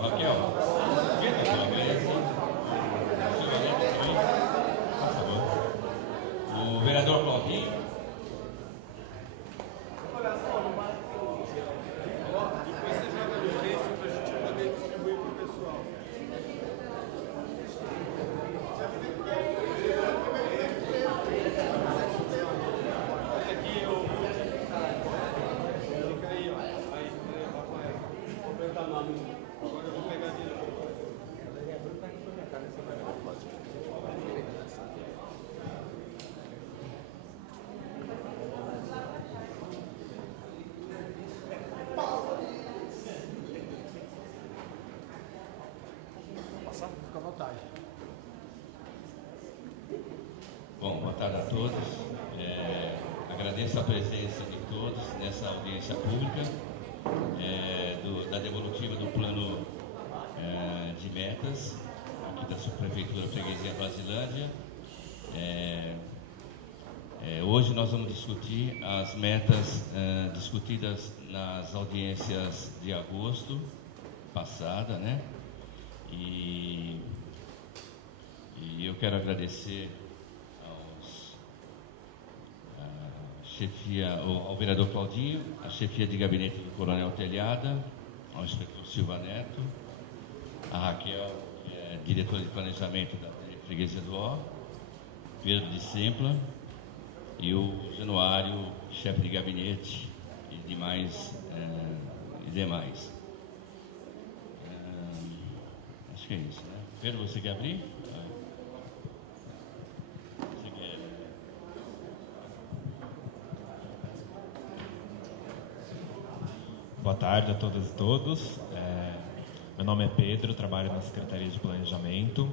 Raquel, esquenta aqui, beleza? Por favor. O vereador Claudinho. Fica à vontade. Bom, boa tarde a todos. Agradeço a presença de todos nessa audiência pública da devolutiva do plano de metas aqui da Subprefeitura Freguesia Vasilândia. Hoje nós vamos discutir as metas discutidas nas audiências de agosto passada, né? E eu quero agradecer ao vereador Claudinho, à chefia de gabinete do Coronel Telhada, ao inspetor Silva Neto, a Raquel, que é diretora de planejamento da Freguesia do Ó, Pedro de Sempla e o Januário, chefe de gabinete e demais. Acho que é isso, né? Pedro, você quer abrir? Você quer? Boa tarde a todas e todos. Meu nome é Pedro, trabalho na Secretaria de Planejamento.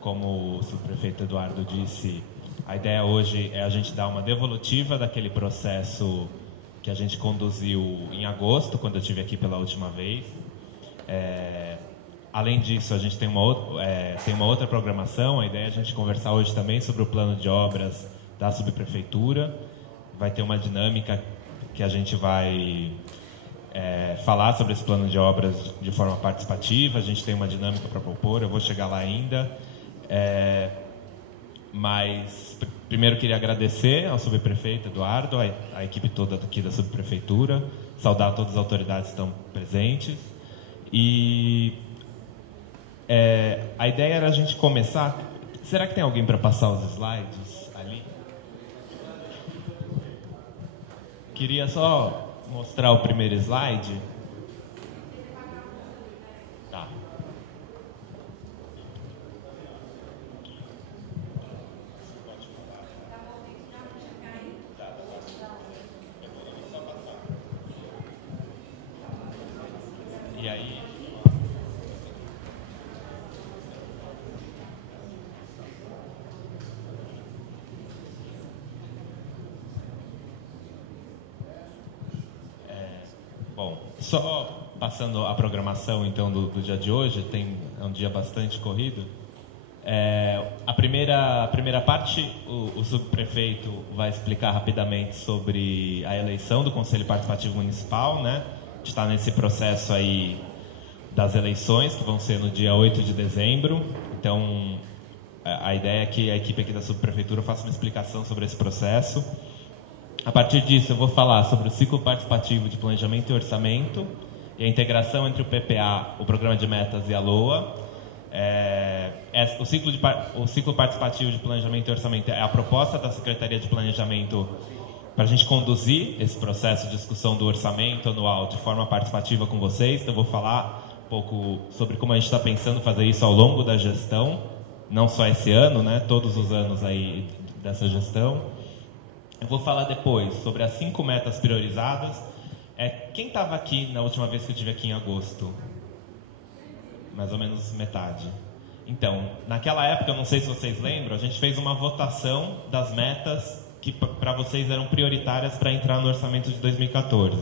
Como o subprefeito Eduardo disse, a ideia hoje é a gente dar uma devolutiva daquele processo que a gente conduziu em agosto, quando eu estive aqui pela última vez. Além disso, a gente tem uma outra programação. A ideia é a gente conversar hoje também sobre o plano de obras da subprefeitura. Vai ter uma dinâmica que a gente vai falar sobre esse plano de obras de forma participativa. A gente tem uma dinâmica para propor, eu vou chegar lá ainda. Mas primeiro queria agradecer ao subprefeito Eduardo, a equipe toda aqui da subprefeitura, saudar todas as autoridades que estão presentes. E a ideia era a gente começar. Será que tem alguém para passar os slides ali? Queria só mostrar o primeiro slide. Tá. E aí? Bom, só passando a programação então do dia de hoje, é um dia bastante corrido. A primeira parte, o subprefeito vai explicar rapidamente sobre a eleição do Conselho Participativo Municipal, né? Está nesse processo aí das eleições, que vão ser no dia 8 de dezembro. Então, a ideia é que a equipe aqui da subprefeitura faça uma explicação sobre esse processo. A partir disso, eu vou falar sobre o ciclo participativo de planejamento e orçamento e a integração entre o PPA, o Programa de Metas, e a LOA. O ciclo participativo de planejamento e orçamento é a proposta da Secretaria de Planejamento para a gente conduzir esse processo de discussão do orçamento anual de forma participativa com vocês. Então, eu vou falar um pouco sobre como a gente está pensando fazer isso ao longo da gestão, não só esse ano, né, todos os anos aí dessa gestão. Eu vou falar depois sobre as 5 metas priorizadas. Quem estava aqui na última vez que eu estive aqui em agosto? Mais ou menos metade. Então, naquela época, eu não sei se vocês lembram, a gente fez uma votação das metas que para vocês eram prioritárias para entrar no orçamento de 2014.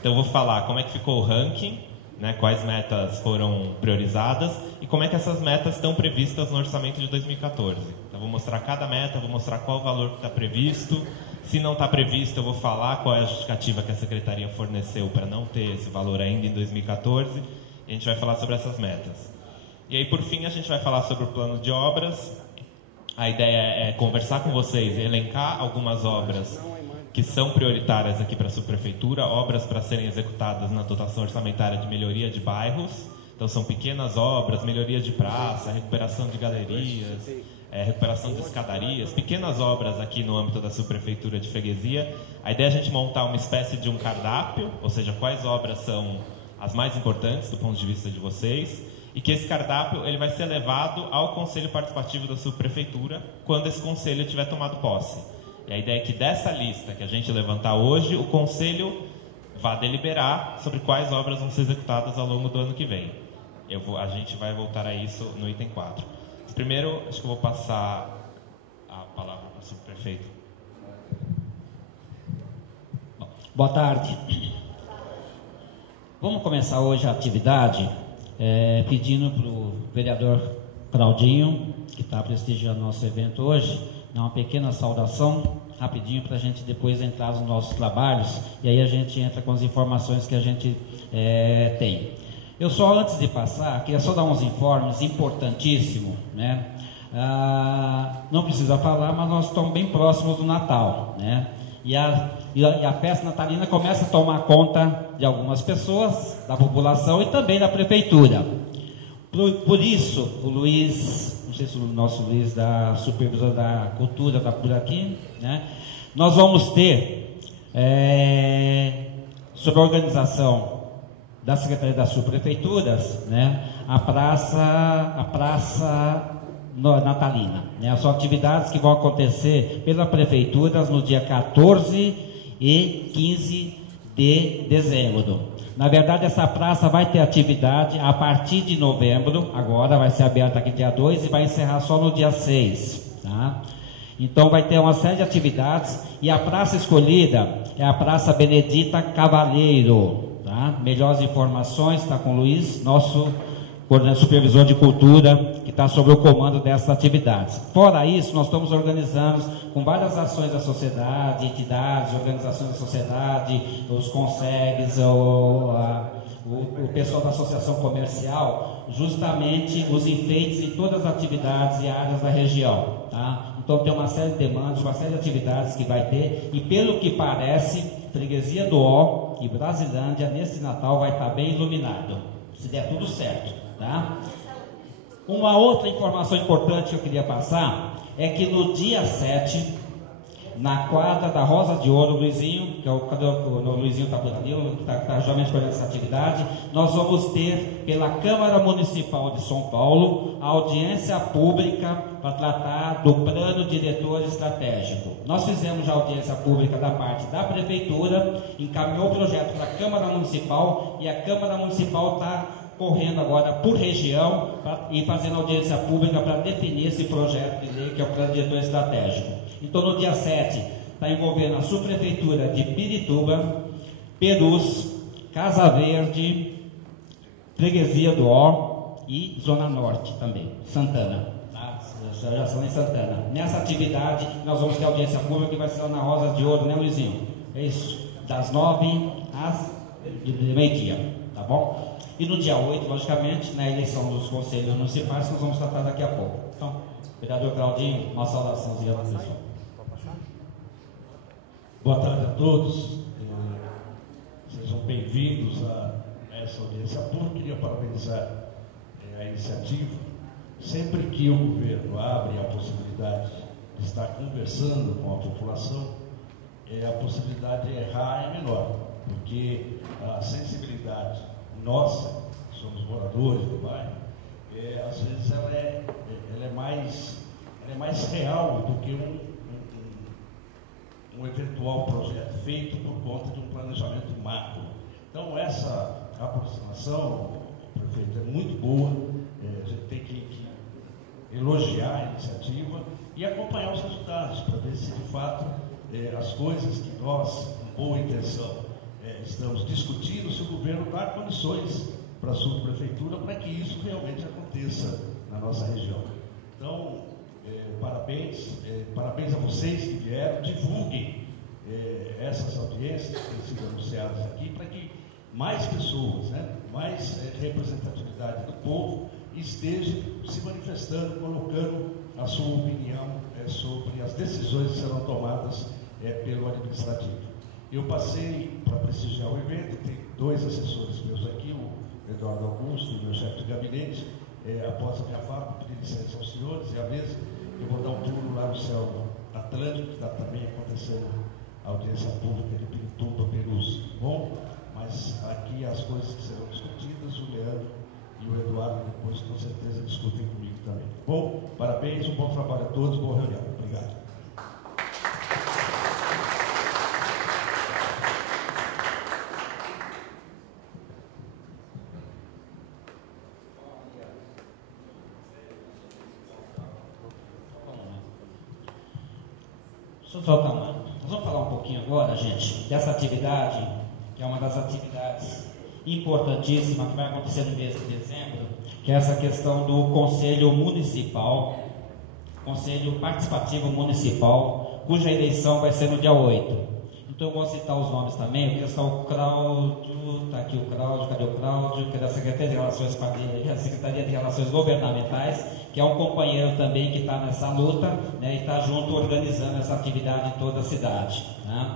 Então, eu vou falar como é que ficou o ranking, né, quais metas foram priorizadas e como é que essas metas estão previstas no orçamento de 2014. Então, eu vou mostrar cada meta, vou mostrar qual o valor que está previsto. Se não está previsto, eu vou falar qual é a justificativa que a Secretaria forneceu para não ter esse valor ainda em 2014. e a gente vai falar sobre essas metas. E aí, por fim, a gente vai falar sobre o plano de obras. A ideia é conversar com vocês, elencar algumas obras que são prioritárias aqui para a subprefeitura, obras para serem executadas na dotação orçamentária de melhoria de bairros. Então são pequenas obras, melhoria de praça, recuperação de galerias, recuperação de escadarias, pequenas obras aqui no âmbito da subprefeitura de freguesia. A ideia é a gente montar uma espécie de um cardápio, ou seja, quais obras são as mais importantes do ponto de vista de vocês, e que esse cardápio ele vai ser levado ao Conselho Participativo da subprefeitura quando esse conselho tiver tomado posse. E a ideia é que dessa lista que a gente levantar hoje, o Conselho vá deliberar sobre quais obras vão ser executadas ao longo do ano que vem. A gente vai voltar a isso no item 4. Primeiro, acho que eu vou passar a palavra para o subprefeito. Boa tarde. Vamos começar hoje a atividade pedindo para o vereador Claudinho, que está prestigiando nosso evento hoje, dar uma pequena saudação, rapidinho, para a gente depois entrar nos nossos trabalhos, e aí a gente entra com as informações que a gente tem. Eu só, antes de passar, queria só dar uns informes importantíssimos, né? Não precisa falar, mas nós estamos bem próximos do Natal, né? E a festa natalina começa a tomar conta de algumas pessoas, da população e também da prefeitura. Por isso, o Luiz, não sei se o nosso Luiz da Supervisor da Cultura está por aqui, né? Nós vamos ter, sob a organização da Secretaria das Subprefeituras, né, a praça natalina, né? São atividades que vão acontecer pela prefeitura no dia 14 e 15 de dezembro. Na verdade, essa praça vai ter atividade a partir de novembro, agora vai ser aberta aqui dia 2 e vai encerrar só no dia 6, tá? Então vai ter uma série de atividades, e a praça escolhida é a Praça Benedita Cavaleiro, tá? Melhores informações está com o Luiz, nosso supervisor de cultura, que está sob o comando dessas atividades. Fora isso, nós estamos organizando com várias ações da sociedade, entidades, organizações da sociedade, os consegues, o pessoal da associação comercial, justamente os enfeites em todas as atividades e áreas da região, tá? Então tem uma série de demandas, uma série de atividades que vai ter, e pelo que parece, Freguesia do Ó e Brasilândia nesse Natal vai estar bem iluminado, se der tudo certo, tá? Uma outra informação importante que eu queria passar é que no dia 7, na quadra da Rosa de Ouro, o Luizinho, que é o Luizinho está por ali, está justamente com essa atividade, nós vamos ter pela Câmara Municipal de São Paulo a audiência pública para tratar do plano diretor estratégico. Nós fizemos já a audiência pública da parte da prefeitura, encaminhou o projeto para a Câmara Municipal, e a Câmara Municipal está correndo agora por região e fazendo audiência pública para definir esse projeto de lei, que é o plano diretor estratégico. Então, no dia 7, está envolvendo a subprefeitura de Pirituba, Perus, Casa Verde, Freguesia do Ó e Zona Norte também, Santana, tá? Já são em Santana. Nessa atividade, nós vamos ter audiência pública, que vai ser lá na Rosa de Ouro, né, Luizinho? É isso, das 9 às meio-dia, tá bom? E no dia 8, logicamente, na eleição dos conselhos municipais, que nós vamos tratar daqui a pouco. Então, vereador Claudinho, uma saudaçãozinha para o pessoal. Boa tarde a todos. Sejam bem-vindos a essa audiência pública. Queria parabenizar a iniciativa. Sempre que o governo abre a possibilidade de estar conversando com a população, a possibilidade de errar é menor, porque a sensibilidade nossa, somos moradores do bairro, às vezes ela é mais real do que um eventual projeto feito por conta de um planejamento macro. Então, essa aproximação, prefeito, é muito boa. A gente tem que elogiar a iniciativa e acompanhar os resultados, para ver se de fato as coisas que nós, com boa intenção, estamos discutindo, se o governo dá condições para a subprefeitura para que isso realmente aconteça na nossa região. Então, parabéns a vocês que vieram, divulguem essas audiências que têm sido anunciadas aqui, para que mais pessoas, mais representatividade do povo esteja se manifestando, colocando a sua opinião sobre as decisões que serão tomadas pelo administrativo. Eu passei para prestigiar o evento, tem 2 assessores meus aqui, o Eduardo Augusto e o meu chefe de gabinete. Após a minha fala, pedir licença aos senhores e à mesa, eu vou dar um pulo lá no céu Atlântico, que está também acontecendo a audiência pública de Pirituba, Perus. Bom, mas aqui as coisas que serão discutidas, o Leandro e o Eduardo depois com certeza discutem comigo também. Bom, parabéns, um bom trabalho a todos, boa reunião. Obrigado. Nós vamos falar um pouquinho agora, gente, dessa atividade, que é uma das atividades importantíssimas que vai acontecer no mês de dezembro, que é essa questão do Conselho Municipal, Conselho Participativo Municipal, cuja eleição vai ser no dia 8. Então eu vou citar os nomes também, aqui está o Cláudio, está aqui o Cláudio, cadê o Cláudio, que é da Secretaria de Relações Governamentais, que é um companheiro também que está nessa luta, né, e está junto organizando essa atividade em toda a cidade. Né?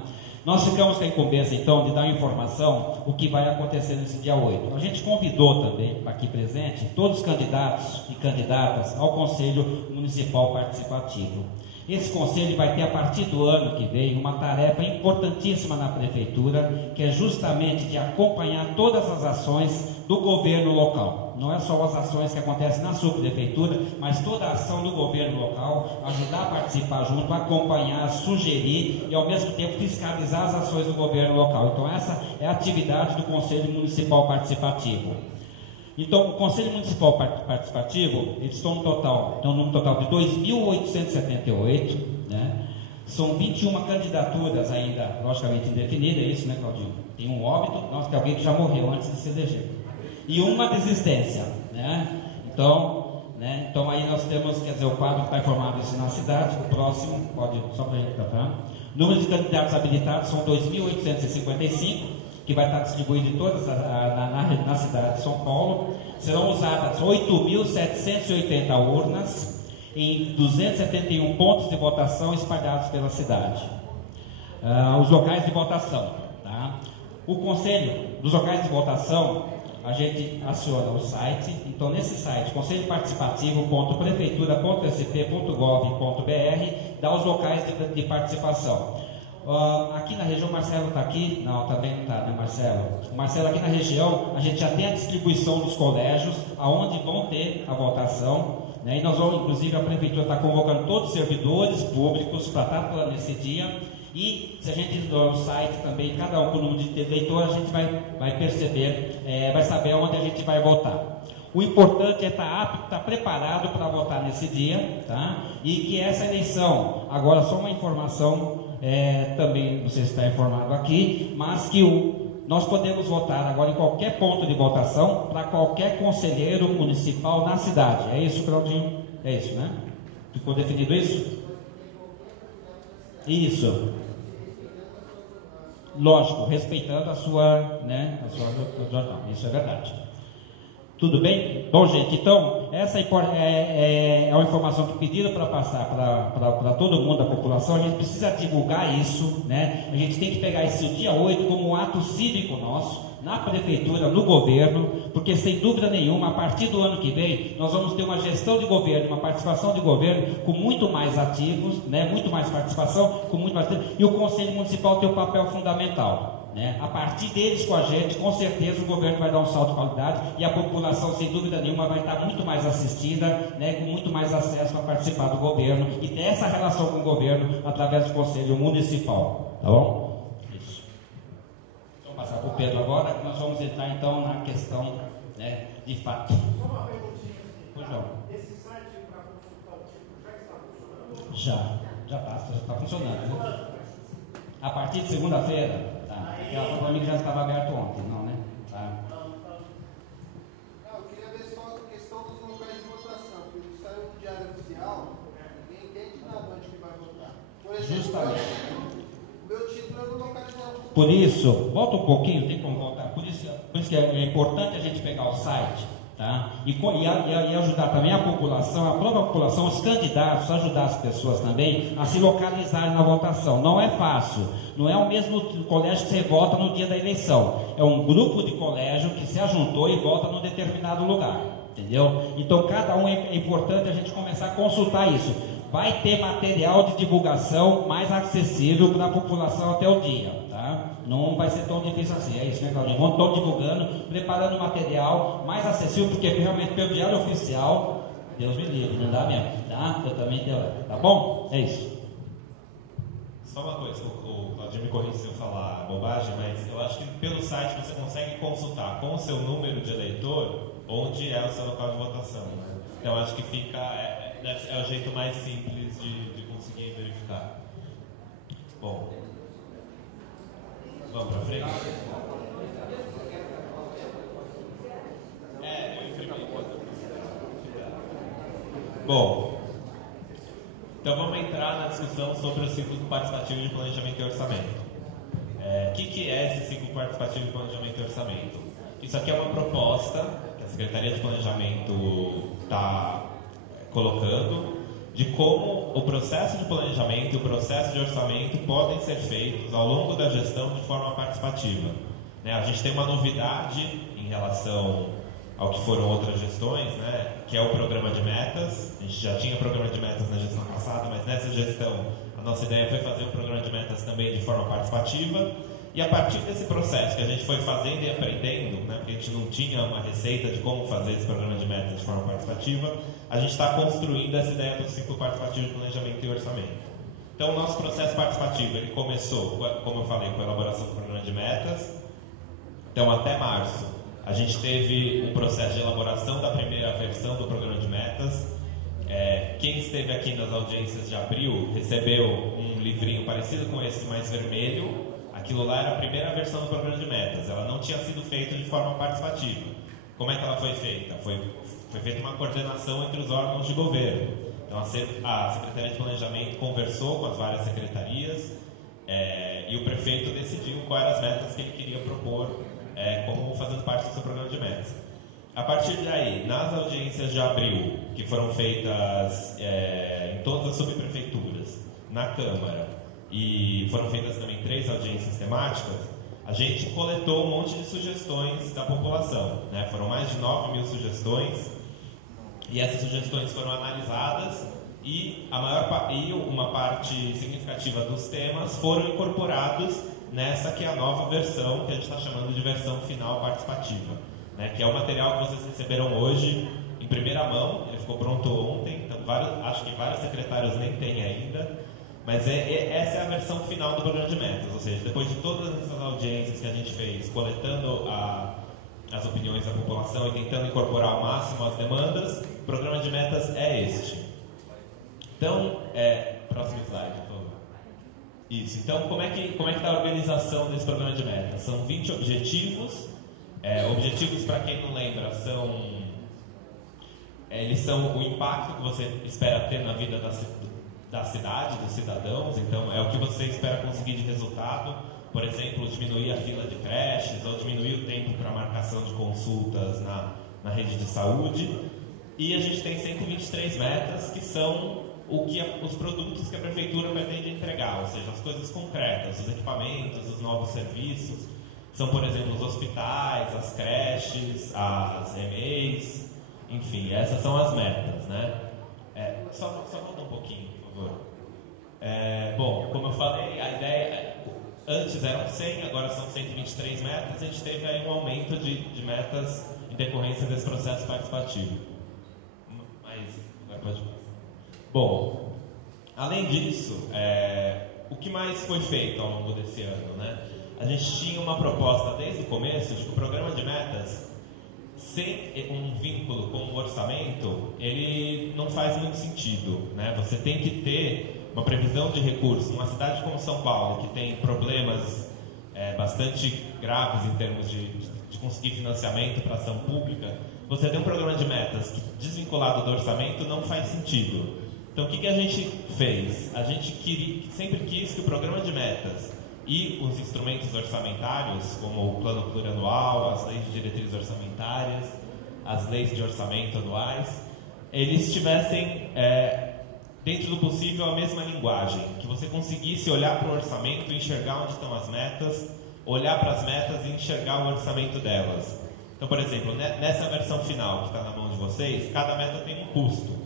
Nós ficamos com a incumbência, então, de dar informação o que vai acontecer nesse dia 8. A gente convidou também, aqui presente, todos os candidatos e candidatas ao Conselho Municipal Participativo. Esse conselho vai ter, a partir do ano que vem, uma tarefa importantíssima na prefeitura, que é justamente de acompanhar todas as ações do governo local. Não é só as ações que acontecem na subprefeitura, mas toda a ação do governo local, ajudar a participar junto, acompanhar, sugerir e ao mesmo tempo fiscalizar as ações do governo local. Então essa é a atividade do Conselho Municipal Participativo. Então, o Conselho Municipal Participativo, eles estão no número total de 2.878, né? São 21 candidaturas ainda, logicamente indefinidas, é isso, né, Claudinho? Tem um óbito, nossa, que alguém que já morreu antes de se eleger. E uma desistência, né? Então aí nós temos, quer dizer, o quadro que está informado isso na cidade, o próximo, pode, só para a gente estar falando. Número de candidatos habilitados são 2.855, que vai estar distribuído em todas na cidade de São Paulo. Serão usadas 8.780 urnas em 271 pontos de votação espalhados pela cidade. Os locais de votação, tá? O conselho dos locais de votação, a gente aciona o site. Então, nesse site, conselhoparticipativo.prefeitura.sp.gov.br, dá os locais de participação. Aqui na região, Marcelo está aqui? Não, também não está, né, Marcelo? Marcelo, aqui na região, a gente já tem a distribuição dos colégios, aonde vão ter a votação, né? E nós vamos, inclusive, a prefeitura está convocando todos os servidores públicos para estar atuando nesse dia. E se a gente entrar no site também, cada um com o número de eleitor, a gente vai perceber, vai saber onde a gente vai votar. O importante é estar apto, estar preparado para votar nesse dia, tá? E que essa eleição, agora só uma informação, também não sei se está informado aqui, mas que nós podemos votar agora em qualquer ponto de votação para qualquer conselheiro municipal na cidade. É isso, Claudinho? É isso, né? Ficou definido isso? Isso. Lógico, respeitando a sua, né, jornal. Isso é verdade. Tudo bem? Bom, gente, então, essa é uma informação que pediram para passar para todo mundo, a população. A gente precisa divulgar isso, né? A gente tem que pegar esse dia 8 como um ato cívico nosso, na prefeitura, no governo, porque sem dúvida nenhuma, a partir do ano que vem, nós vamos ter uma gestão de governo, uma participação de governo com muito mais ativos, né? Muito mais participação, com muito mais tempo, e o Conselho Municipal tem um papel fundamental. Né? A partir deles com a gente, com certeza o governo vai dar um salto de qualidade e a população, sem dúvida nenhuma, vai estar muito mais assistida, né? Com muito mais acesso a participar do governo e ter essa relação com o governo através do Conselho Municipal. Tá bom? Isso. Vamos passar para o Pedro agora, que nós vamos entrar então na questão, né, de fato. Só uma perguntinha. Pois não. Esse site para consultar o tipo já está funcionando? Já está funcionando. Né? A partir de segunda-feira. Ela falou para mim que já estava aberto ontem, não, né? Tá. Não, eu queria ver só a questão dos locais de votação, porque isso saiu no Diário Oficial, ninguém entende nada onde que vai votar. Por exemplo, Justamente. o meu título é no localizado. Por isso, volta um pouquinho, tem como voltar. Por isso que que é importante a gente pegar o site, tá? E ajudar também a população, a própria população, os candidatos, ajudar as pessoas também a se localizarem na votação. Não é fácil, não é o mesmo colégio que você vota no dia da eleição, é um grupo de colégio que se ajuntou e vota num determinado lugar, entendeu? Então cada um é importante a gente começar a consultar isso. Vai ter material de divulgação mais acessível para a população até o dia, tá? Não vai ser tão difícil assim, é isso, né, Claudinho? Estou divulgando, preparando material mais acessível, porque realmente pelo diário oficial, Deus me livre, não dá mesmo, tá? Eu também tenho, tá bom? É isso. Só uma coisa, o Claudinho me corrige se eu falar bobagem, mas eu acho que pelo site você consegue consultar com o seu número de eleitor onde é o seu local de votação, né? Então acho que fica, é o jeito mais simples de conseguir verificar. Bom, vamos para frente? Eu imprimi. Bom, então vamos entrar na discussão sobre o ciclo participativo de planejamento e orçamento. O que é esse ciclo participativo de planejamento e orçamento? Isso aqui é uma proposta que a Secretaria de Planejamento está colocando de como o processo de planejamento e o processo de orçamento podem ser feitos ao longo da gestão de forma participativa. A gente tem uma novidade em relação ao que foram outras gestões, que é o programa de metas. A gente já tinha programa de metas na gestão passada, mas nessa gestão a nossa ideia foi fazer o programa de metas também de forma participativa. E a partir desse processo que a gente foi fazendo e aprendendo, porque a gente não tinha uma receita de como fazer esse programa de metas de forma participativa, a gente está construindo essa ideia do ciclo participativo de planejamento e orçamento. Então, o nosso processo participativo ele começou, como eu falei, com a elaboração do programa de metas. Então, até março, a gente teve um processo de elaboração da primeira versão do programa de metas. Quem esteve aqui nas audiências de abril recebeu um livrinho parecido com esse, mais vermelho. Aquilo lá era a primeira versão do programa de metas. Ela não tinha sido feita de forma participativa. Como é que ela foi feita? Foi feita uma coordenação entre os órgãos de governo. Então, a Secretaria de Planejamento conversou com as várias secretarias e o prefeito decidiu quais eram as metas que ele queria propor como fazendo parte do seu programa de metas. A partir daí, nas audiências de abril, que foram feitas em todas as subprefeituras, na Câmara, e foram feitas também 3 audiências temáticas, a gente coletou um monte de sugestões da população. Foram mais de 9.000 sugestões, e essas sugestões foram analisadas e uma parte significativa dos temas foram incorporados nessa que é a nova versão, que a gente está chamando de versão final participativa, que é o material que vocês receberam hoje em primeira mão. Ele ficou pronto ontem, então acho que vários secretários nem têm ainda. Mas essa é a versão final do programa de metas, ou seja, depois de todas essas audiências que a gente fez, coletando as opiniões da população e tentando incorporar ao máximo as demandas, o programa de metas é este. Então, próximo slide, por favor. Isso, então como é que está a organização desse programa de metas? São 20 objetivos. Objetivos, para quem não lembra, eles são o impacto que você espera ter na vida da cidade, dos cidadãos. Então, é o que você espera conseguir de resultado. Por exemplo, diminuir a fila de creches ou diminuir o tempo para marcação de consultas na rede de saúde. E a gente tem 123 metas, que são os produtos que a prefeitura pretende entregar, ou seja, as coisas concretas, os equipamentos, os novos serviços. São, por exemplo, os hospitais, as creches, as EMEIs, enfim, essas são as metas, Só volta um pouquinho, por favor. Bom, como eu falei, a ideia antes eram 100, agora são 123 metas. A gente teve aí um aumento de metas em decorrência desse processo participativo. Mas agora pode. Bom, além disso, o que mais foi feito ao longo desse ano, A gente tinha uma proposta desde o começo de que o programa de metas, sem um vínculo com o orçamento, ele não faz muito sentido, Você tem que ter uma previsão de recursos. Numa cidade como São Paulo, que tem problemas bastante graves em termos de conseguir financiamento para ação pública, você tem um programa de metas que, desvinculado do orçamento, não faz sentido. Então, o que a gente fez? A gente sempre quis que o programa de metas e os instrumentos orçamentários, como o plano plurianual, as leis de diretrizes orçamentárias, as leis de orçamento anuais, eles tivessem, dentro do possível, a mesma linguagem, que você conseguisse olhar para o orçamento e enxergar onde estão as metas, olhar para as metas e enxergar o orçamento delas. Então, por exemplo, nessa versão final que está na mão de vocês, cada meta tem um custo,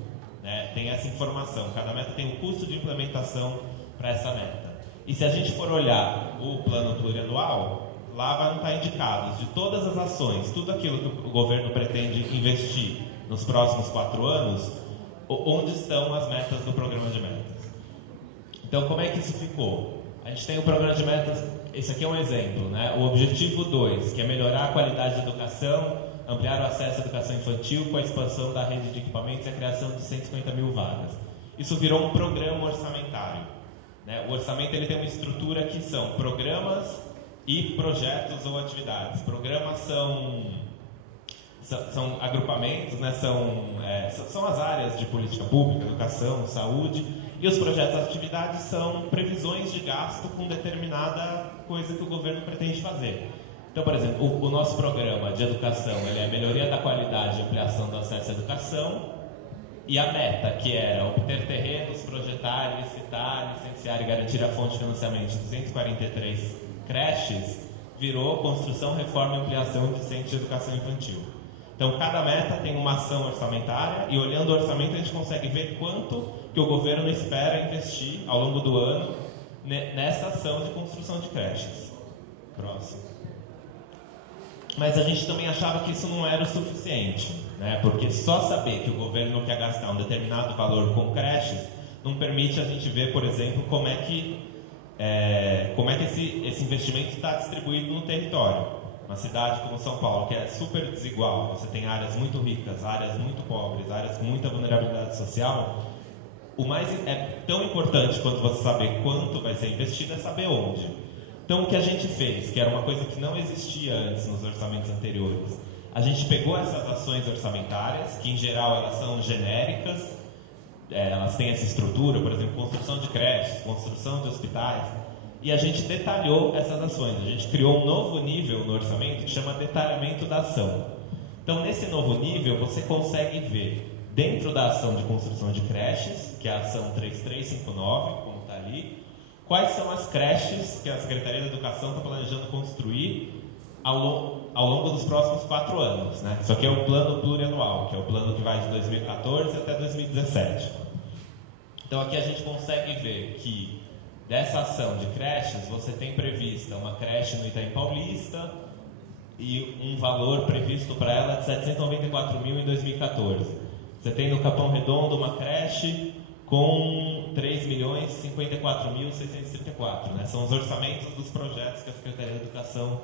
né? Tem essa informação, cada meta tem um custo de implementação para essa meta. E se a gente for olhar o plano plurianual, lá vão estar indicados de todas as ações, tudo aquilo que o governo pretende investir nos próximos 4 anos, onde estão as metas do programa de metas. Então, como é que isso ficou? A gente tem o programa de metas, esse aqui é um exemplo, né? O objetivo 2, que é melhorar a qualidade da educação, ampliar o acesso à educação infantil com a expansão da rede de equipamentos e a criação de 150 mil vagas. Isso virou um programa orçamentário, né? O orçamento ele tem uma estrutura que são programas e projetos ou atividades. Programas são agrupamentos, né? São as áreas de política pública, educação, saúde, e os projetos e atividades são previsões de gasto com determinada coisa que o governo pretende fazer. Então, por exemplo, o nosso programa de educação ele é a melhoria da qualidade e ampliação do acesso à educação, e a meta, que era obter terrenos, projetar, licitar, licenciar e garantir a fonte de financiamento de 243 creches, virou construção, reforma e ampliação de centros de educação infantil. Então, cada meta tem uma ação orçamentária e, olhando o orçamento, a gente consegue ver quanto que o governo espera investir ao longo do ano nessa ação de construção de creches. Próximo. Mas a gente também achava que isso não era o suficiente, né? Porque só saber que o governo quer gastar um determinado valor com creches não permite a gente ver, por exemplo, como é que esse investimento está distribuído no território. Uma cidade como São Paulo, que é super desigual, você tem áreas muito ricas, áreas muito pobres, áreas com muita vulnerabilidade social. O mais é tão importante quanto você saber quanto vai ser investido é saber onde. Então, o que a gente fez, que era uma coisa que não existia antes nos orçamentos anteriores, a gente pegou essas ações orçamentárias, que em geral elas são genéricas, elas têm essa estrutura, por exemplo, construção de creches, construção de hospitais, e a gente detalhou essas ações. A gente criou um novo nível no orçamento que chama detalhamento da ação. Então, nesse novo nível, você consegue ver, dentro da ação de construção de creches, que é a ação 3359, como está ali, quais são as creches que a Secretaria da Educação está planejando construir ao longo dos próximos 4 anos, né? Isso aqui é o plano plurianual, que é o plano que vai de 2014 até 2017. Então, aqui a gente consegue ver que dessa ação de creches, você tem prevista uma creche no Itaim Paulista e um valor previsto para ela de 794 mil em 2014. Você tem no Capão Redondo uma creche com 3.054.634, né? São os orçamentos dos projetos que a Secretaria da Educação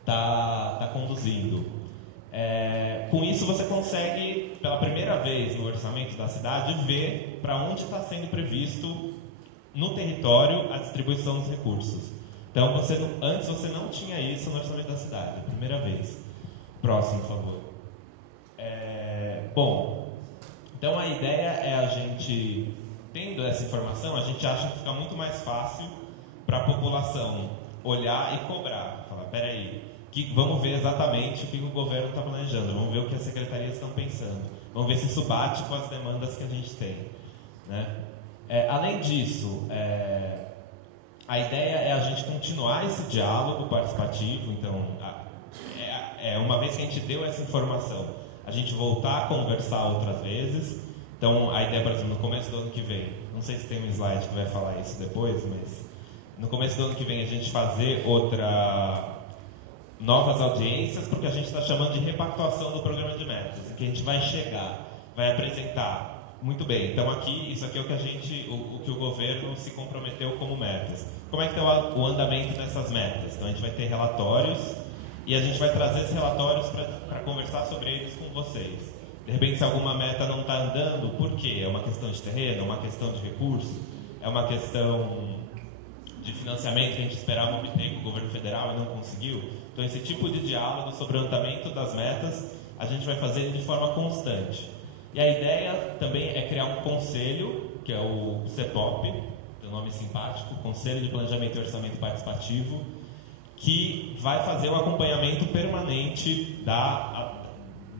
está conduzindo. Com isso, você consegue, pela primeira vez no orçamento da cidade, ver para onde está sendo previsto no território a distribuição dos recursos. Então, antes você não tinha isso no orçamento da cidade, primeira vez. Próximo, por favor. Então a ideia é a gente, tendo essa informação, a gente acha que fica muito mais fácil para a população olhar e cobrar. Falar, peraí, vamos ver exatamente o que o governo está planejando, vamos ver o que as secretarias estão pensando, vamos ver se isso bate com as demandas que a gente tem, né? Além disso, a ideia é a gente continuar esse diálogo participativo. Então, uma vez que a gente deu essa informação, a gente voltar a conversar outras vezes. Então, a ideia, por exemplo, no começo do ano que vem, não sei se tem um slide que vai falar isso depois, mas no começo do ano que vem a gente fazer novas audiências, porque a gente está chamando de repactuação do programa de metas, em que a gente vai vai apresentar. Muito bem, então isso aqui é o que o governo se comprometeu como metas. Como é que está o andamento dessas metas? Então a gente vai ter relatórios e a gente vai trazer esses relatórios para conversar sobre eles com vocês. De repente, se alguma meta não está andando, por quê? É uma questão de terreno, é uma questão de recurso, é uma questão de financiamento que a gente esperava obter com o governo federal e não conseguiu. Então esse tipo de diálogo sobre o andamento das metas a gente vai fazer de forma constante. E a ideia também é criar um conselho, que é o CEPOP, então nome simpático, Conselho de Planejamento e Orçamento Participativo, que vai fazer o acompanhamento permanente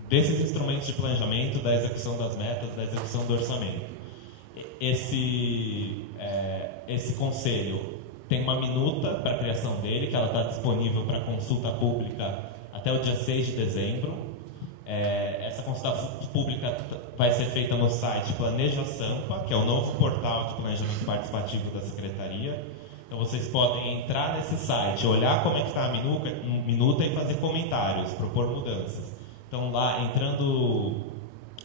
desses instrumentos de planejamento, da execução das metas, da execução do orçamento. Esse conselho tem uma minuta para a criação dele, que ela está disponível para consulta pública até o dia 6 de dezembro. Essa consulta pública vai ser feita no site Planeja Sampa, que é o novo portal de planejamento participativo da Secretaria. Então vocês podem entrar nesse site, olhar como é que está a minuta e fazer comentários, propor mudanças. Então lá, entrando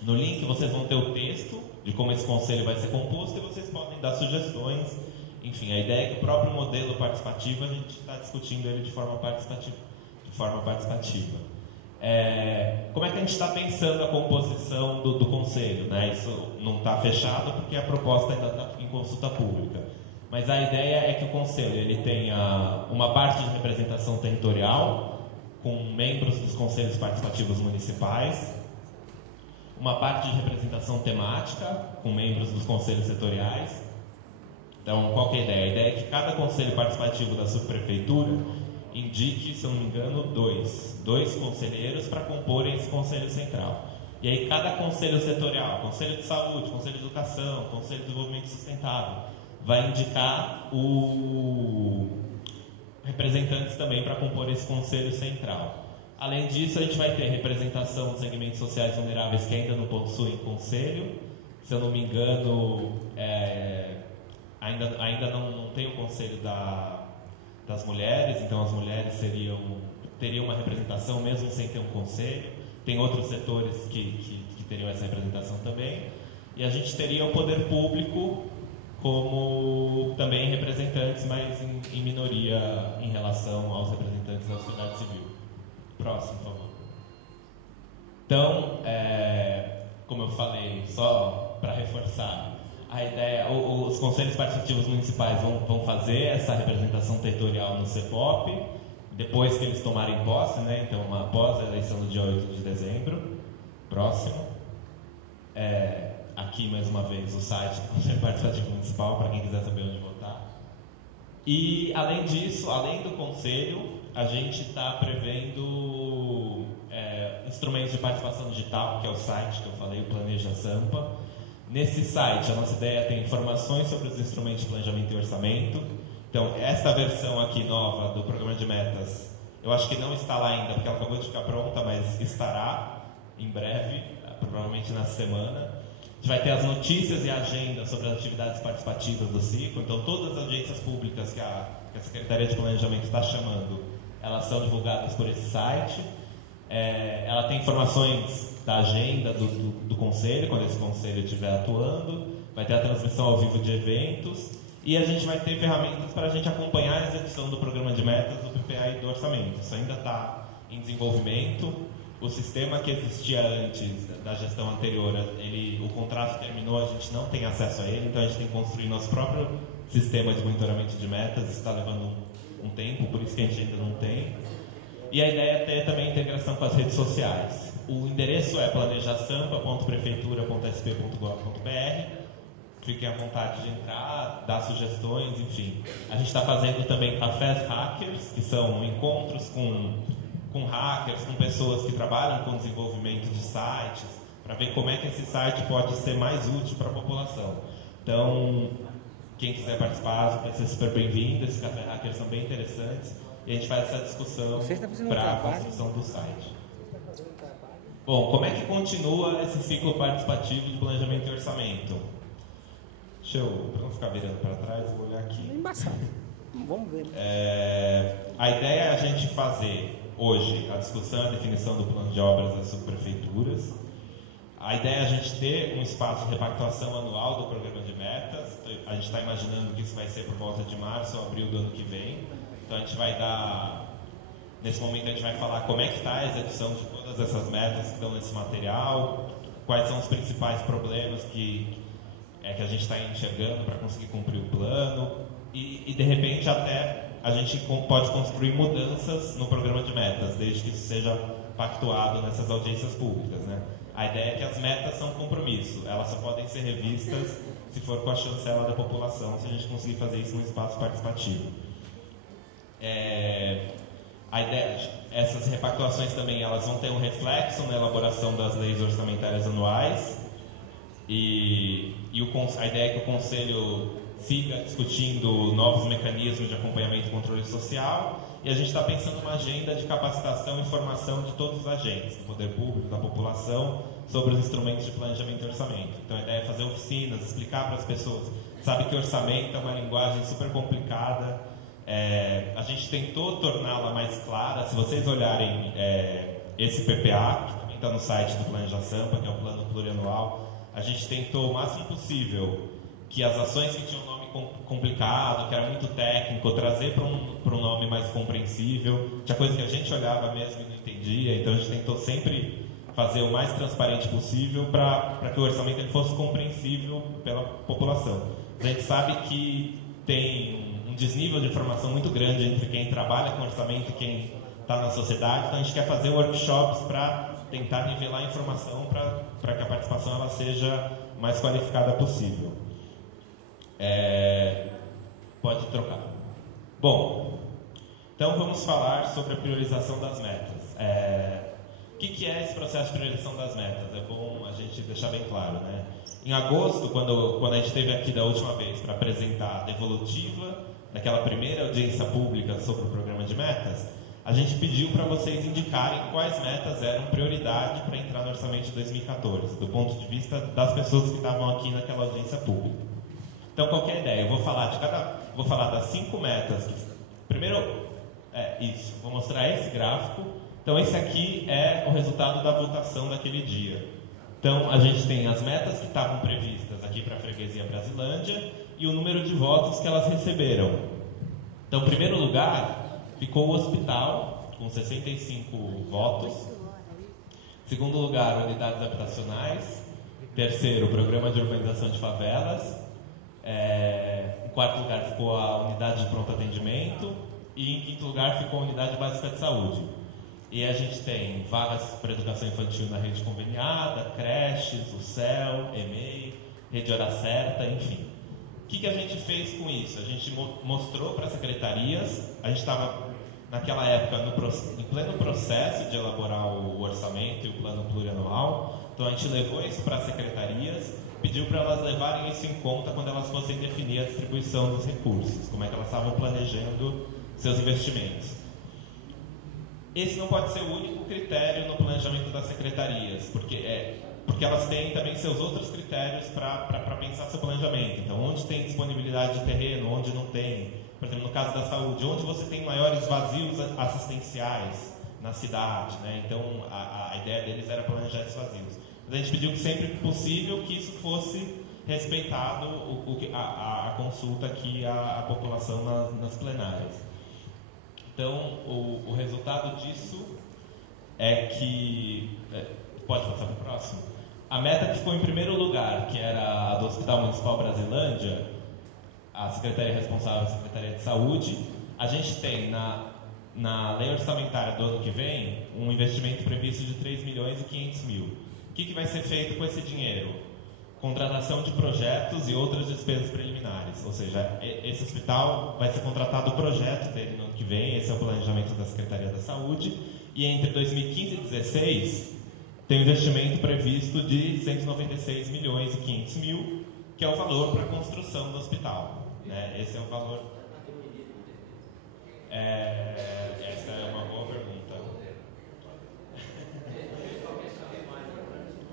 no link, vocês vão ter o texto de como esse conselho vai ser composto e vocês podem dar sugestões. Enfim, a ideia é que o próprio modelo participativo, a gente está discutindo ele de forma participativa. Como é que a gente está pensando a composição do conselho, né? Isso não está fechado porque a proposta ainda está em consulta pública. Mas a ideia é que o conselho ele tenha uma parte de representação territorial, com membros dos conselhos participativos municipais, uma parte de representação temática, com membros dos conselhos setoriais. Então, qual que é a ideia? A ideia é que cada conselho participativo da subprefeitura indique, se eu não me engano, dois conselheiros para comporem esse conselho central. E aí cada conselho setorial, conselho de saúde, conselho de educação, conselho de desenvolvimento sustentável, vai indicar representantes também para compor esse conselho central. Além disso, a gente vai ter representação de segmentos sociais vulneráveis que ainda não possuem conselho. Se eu não me engano, ainda não tem o conselho das mulheres, então as mulheres teriam uma representação mesmo sem ter um conselho. Tem outros setores que teriam essa representação também. E a gente teria o poder público como também representantes, mas em minoria em relação aos representantes da sociedade civil. Próximo, por favor. Então, como eu falei, só para reforçar, a ideia, os conselhos participativos municipais vão fazer essa representação territorial no CEPOP, depois que eles tomarem posse, né? Então, após a eleição do dia 8 de dezembro. Próximo. Aqui, mais uma vez, o site do Conselho Participativo Municipal, para quem quiser saber onde votar. E, além disso, além do Conselho, a gente está prevendo instrumentos de participação digital, que é o site que eu falei, o Planeja Sampa. Nesse site, a nossa ideia é ter informações sobre os instrumentos de planejamento e orçamento. Então, esta versão aqui nova do programa de metas, eu acho que não está lá ainda, porque ela acabou de ficar pronta, mas estará em breve, provavelmente na semana. A gente vai ter as notícias e a agenda sobre as atividades participativas do ciclo. Então, todas as agências públicas que a Secretaria de Planejamento está chamando, elas são divulgadas por esse site. Ela tem informações da agenda do conselho, quando esse conselho estiver atuando. Vai ter a transmissão ao vivo de eventos. E a gente vai ter ferramentas para a gente acompanhar a execução do programa de metas, do PPA e do orçamento. Isso ainda está em desenvolvimento. O sistema que existia antes da gestão anterior, o contrato terminou, a gente não tem acesso a ele, então a gente tem que construir nosso próprio sistema de monitoramento de metas. Isso está levando um tempo, por isso que a gente ainda não tem. E a ideia é ter também integração com as redes sociais. O endereço é planejasampa.prefeitura.sp.gov.br. Fiquem à vontade de entrar, dar sugestões, enfim. A gente está fazendo também cafés hackers, que são encontros com hackers, com pessoas que trabalham com desenvolvimento de sites, para ver como é que esse site pode ser mais útil para a população. Então, quem quiser participar vai ser super bem-vindo. Esses cafés hackers são bem interessantes e a gente faz essa discussão para a construção do site. Bom, como é que continua esse ciclo participativo de planejamento e orçamento? Deixa eu, para não ficar virando para trás, vou olhar aqui. É embaçado. Vamos ver. A ideia é a gente fazer hoje a discussão e a definição do plano de obras das subprefeituras. A ideia é a gente ter um espaço de repactuação anual do programa de metas. A gente está imaginando que isso vai ser por volta de março ou abril do ano que vem. Então a gente vai nesse momento a gente vai falar como é que está a execução de todas essas metas que estão nesse material, quais são os principais problemas que a gente está enxergando para conseguir cumprir o plano e de repente até a gente pode construir mudanças no programa de metas, desde que isso seja pactuado nessas audiências públicas, né? A ideia é que as metas são compromisso, elas só podem ser revistas se for com a chancela da população, se a gente conseguir fazer isso no espaço participativo. A ideia, essas repactuações também elas vão ter um reflexo na elaboração das leis orçamentárias anuais e a ideia é que o Conselho siga discutindo novos mecanismos de acompanhamento e controle social, e a gente está pensando numa agenda de capacitação e formação de todos os agentes, do poder público, da população, sobre os instrumentos de planejamento e orçamento. Então a ideia é fazer oficinas, explicar para as pessoas. Sabe que orçamento é uma linguagem super complicada, a gente tentou torná-la mais clara. Se vocês olharem esse PPA, que também está no site do Planeja Sampa, que é o Plano Plurianual, a gente tentou o máximo possível que as ações que tinham um nome complicado, que era muito técnico, trazer para um nome mais compreensível. Tinha coisa que a gente olhava mesmo e não entendia, então a gente tentou sempre fazer o mais transparente possível para que o orçamento ele fosse compreensível pela população. A gente sabe que tem um desnível de informação muito grande entre quem trabalha com orçamento e quem está na sociedade, então a gente quer fazer workshops para tentar nivelar a informação para que a participação ela seja mais qualificada possível. Pode trocar. Bom, então vamos falar sobre a priorização das metas. O que é esse processo de priorização das metas? É bom a gente deixar bem claro, né? Em agosto, quando a gente esteve aqui da última vez para apresentar a devolutiva daquela primeira audiência pública sobre o programa de metas, a gente pediu para vocês indicarem quais metas eram prioridade para entrar no orçamento de 2014, do ponto de vista das pessoas que estavam aqui naquela audiência pública. Então, qual que é a ideia? Eu vou falar das 5 metas. Primeiro, vou mostrar esse gráfico. Então, esse aqui é o resultado da votação daquele dia. Então, a gente tem as metas que estavam previstas aqui para a Freguesia Brasilândia e o número de votos que elas receberam. Então, em primeiro lugar, ficou o hospital, com 65 votos. Em segundo lugar, unidades habitacionais. Terceiro, o programa de urbanização de favelas. Em quarto lugar ficou a unidade de pronto atendimento e em quinto lugar ficou a unidade básica de saúde. E a gente tem vagas para educação infantil na rede conveniada, creches, o CEL, EMEI, Rede Hora Certa, enfim. O que a gente fez com isso? A gente mostrou para as secretarias, a gente estava naquela época em pleno processo de elaborar o orçamento e o plano plurianual, então a gente levou isso para as secretarias, pediu para elas levarem isso em conta quando elas fossem definir a distribuição dos recursos, como é que elas estavam planejando seus investimentos. Esse não pode ser o único critério no planejamento das secretarias, porque elas têm também seus outros critérios para pensar seu planejamento. Então, onde tem disponibilidade de terreno, onde não tem. Por exemplo, no caso da saúde, onde você tem maiores vazios assistenciais na cidade, né? Então, a ideia deles era planejar esses vazios. Mas a gente pediu que sempre que possível que isso fosse respeitado a consulta que a população nas plenárias. Então, o resultado disso é que... pode passar para o próximo? A meta que ficou em primeiro lugar, que era a do Hospital Municipal Brasilândia, a Secretaria responsável, a Secretaria de Saúde, a gente tem na lei orçamentária do ano que vem um investimento previsto de 3 milhões e 500 mil. O que vai ser feito com esse dinheiro? Contratação de projetos e outras despesas preliminares. Ou seja, esse hospital vai ser contratado o projeto dele no ano que vem, esse é o planejamento da Secretaria da Saúde, e entre 2015 e 2016 tem um investimento previsto de 196 milhões e 500 mil, que é o valor para a construção do hospital. Esse é o valor. Essa é uma boa pergunta.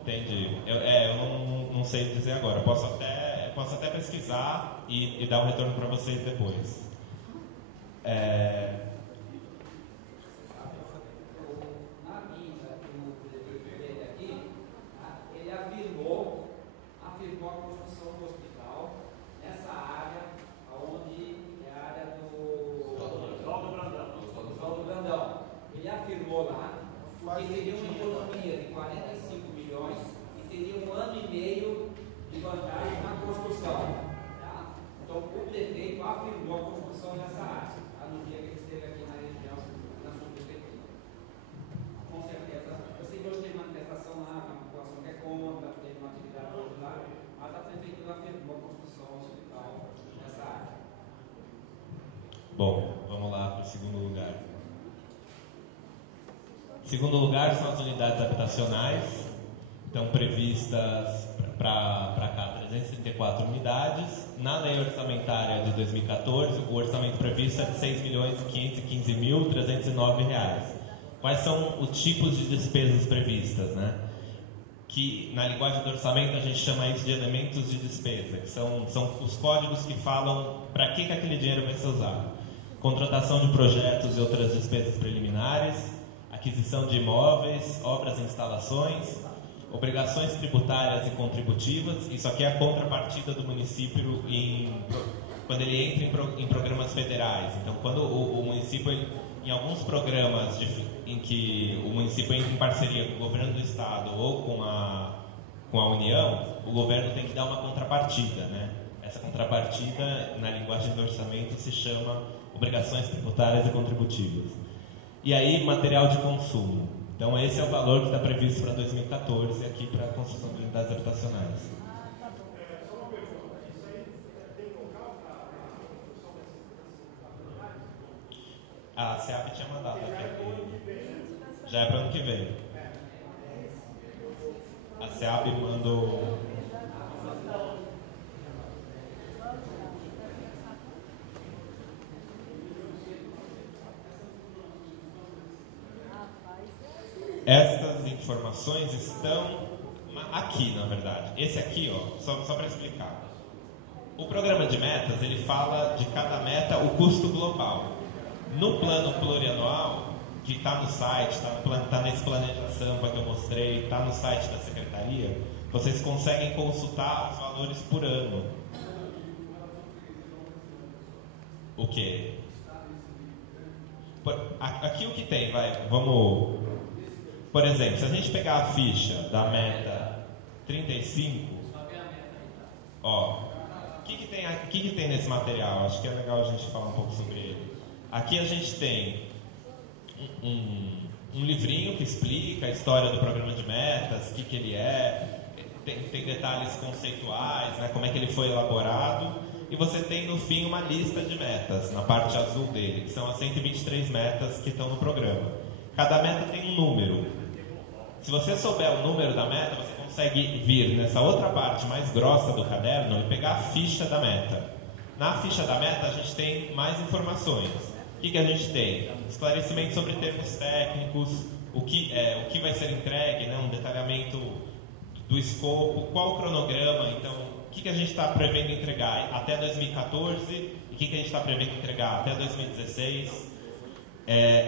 Entendi. Eu não sei dizer agora. Posso até pesquisar e dar um retorno para vocês depois. Afirmou a construção do hospital nessa área, onde é a área do Oswaldo Brandão. Ele afirmou lá que teria uma economia de 45 milhões e teria 1 ano e meio de vantagem na construção. Tá? Então, o prefeito afirmou a construção nessa área, tá? No dia que ele esteve aqui na região, na sua prefeitura. Com certeza. Bom, vamos lá para o segundo lugar. Segundo lugar são as unidades habitacionais. Estão previstas para cá 334 unidades. Na lei orçamentária de 2014, o orçamento previsto é de R$ 6.515.309. Quais são os tipos de despesas previstas, né? Que na linguagem do orçamento a gente chama isso de elementos de despesa, que são os códigos que falam para que aquele dinheiro vai ser usado. Contratação de projetos e outras despesas preliminares, aquisição de imóveis, obras e instalações, obrigações tributárias e contributivas. Isso aqui é a contrapartida do município quando ele entra em programas federais. Então, quando o município, em alguns programas em que o município entra em parceria com o governo do estado ou com a União, o governo tem que dar uma contrapartida, né? Essa contrapartida, na linguagem do orçamento, se chama obrigações tributárias e contributivas. E aí, material de consumo. Então, esse é o valor que está previsto para 2014 aqui para a construção de unidades habitacionais. Só uma pergunta, isso aí tem local para a construção dessas? A SEAP tinha mandado aqui. Já é para o ano que vem. A SEAP mandou. Estas informações estão aqui, na verdade. Esse aqui, ó, só para explicar. O programa de metas, ele fala de cada meta o custo global. No plano plurianual, que está no site, está nesse planejação que eu mostrei, está no site da Secretaria, vocês conseguem consultar os valores por ano. O quê? Aqui o que tem, vamos... Por exemplo, se a gente pegar a ficha da meta 35, ó, o que tem nesse material? Acho que é legal a gente falar um pouco sobre ele. Aqui a gente tem um livrinho que explica a história do programa de metas, o que ele é, tem detalhes conceituais, né, como é que ele foi elaborado, e você tem no fim uma lista de metas, na parte azul dele, que são as 123 metas que estão no programa. Cada meta tem um número. Se você souber o número da meta, você consegue vir nessa outra parte mais grossa do caderno e pegar a ficha da meta. Na ficha da meta a gente tem mais informações. O que a gente tem? Esclarecimento sobre termos técnicos, o que vai ser entregue, né? Um detalhamento do escopo, qual o cronograma, então o que a gente está prevendo entregar até 2014 e o que a gente está prevendo entregar até 2016.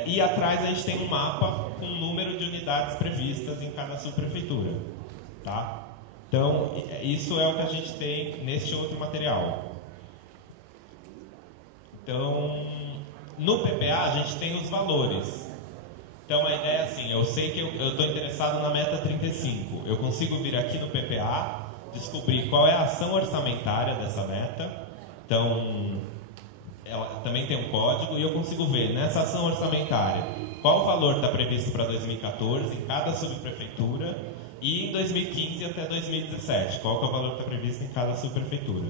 E atrás a gente tem um mapa com o número de unidades previstas em cada subprefeitura, tá? Então, isso é o que a gente tem neste outro material. Então, no PPA a gente tem os valores. Então, a ideia é assim, eu sei que eu estou interessado na meta 35. Eu consigo vir aqui no PPA, descobrir qual é a ação orçamentária dessa meta. Então, ela também tem um código e eu consigo ver nessa ação orçamentária qual o valor está previsto para 2014 em cada subprefeitura e em 2015 até 2017, qual que é o valor que está previsto em cada subprefeitura.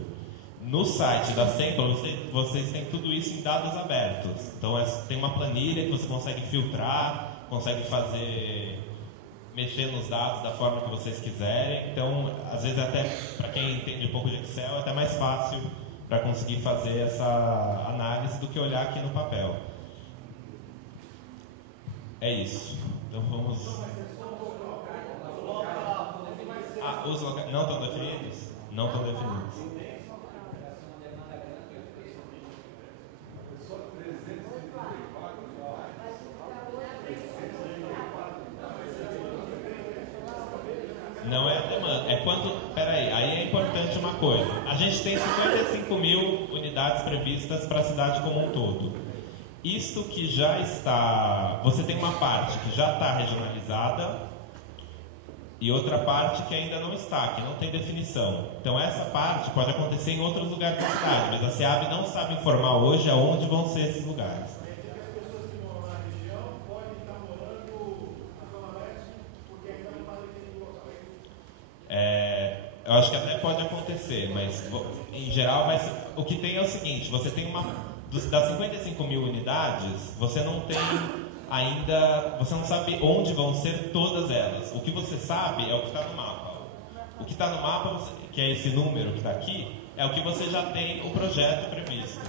No site da Sempla, vocês têm tudo isso em dados abertos. Então, tem uma planilha que você consegue filtrar, consegue mexer nos dados da forma que vocês quiserem. Então, às vezes até para quem entende um pouco de Excel, é até mais fácil para conseguir fazer essa análise do que olhar aqui no papel. É isso. Então vamos... os locais não estão definidos? Não estão definidos. Não é a demanda, é quanto... Peraí, aí é importante uma coisa. A gente tem 55 mil unidades previstas para a cidade como um todo. Isto que já está... Você tem uma parte que já está regionalizada e outra parte que ainda não está, que não tem definição. Então essa parte pode acontecer em outros lugares da cidade, mas a SEAB não sabe informar hoje aonde vão ser esses lugares. Eu acho que até pode acontecer, mas em geral vai ser... O que tem é o seguinte, você tem Das 55 mil unidades, você não tem ainda, você não sabe onde vão ser todas elas. O que você sabe é o que está no mapa. O que está no mapa, que é esse número que está aqui, é o que você já tem o projeto previsto.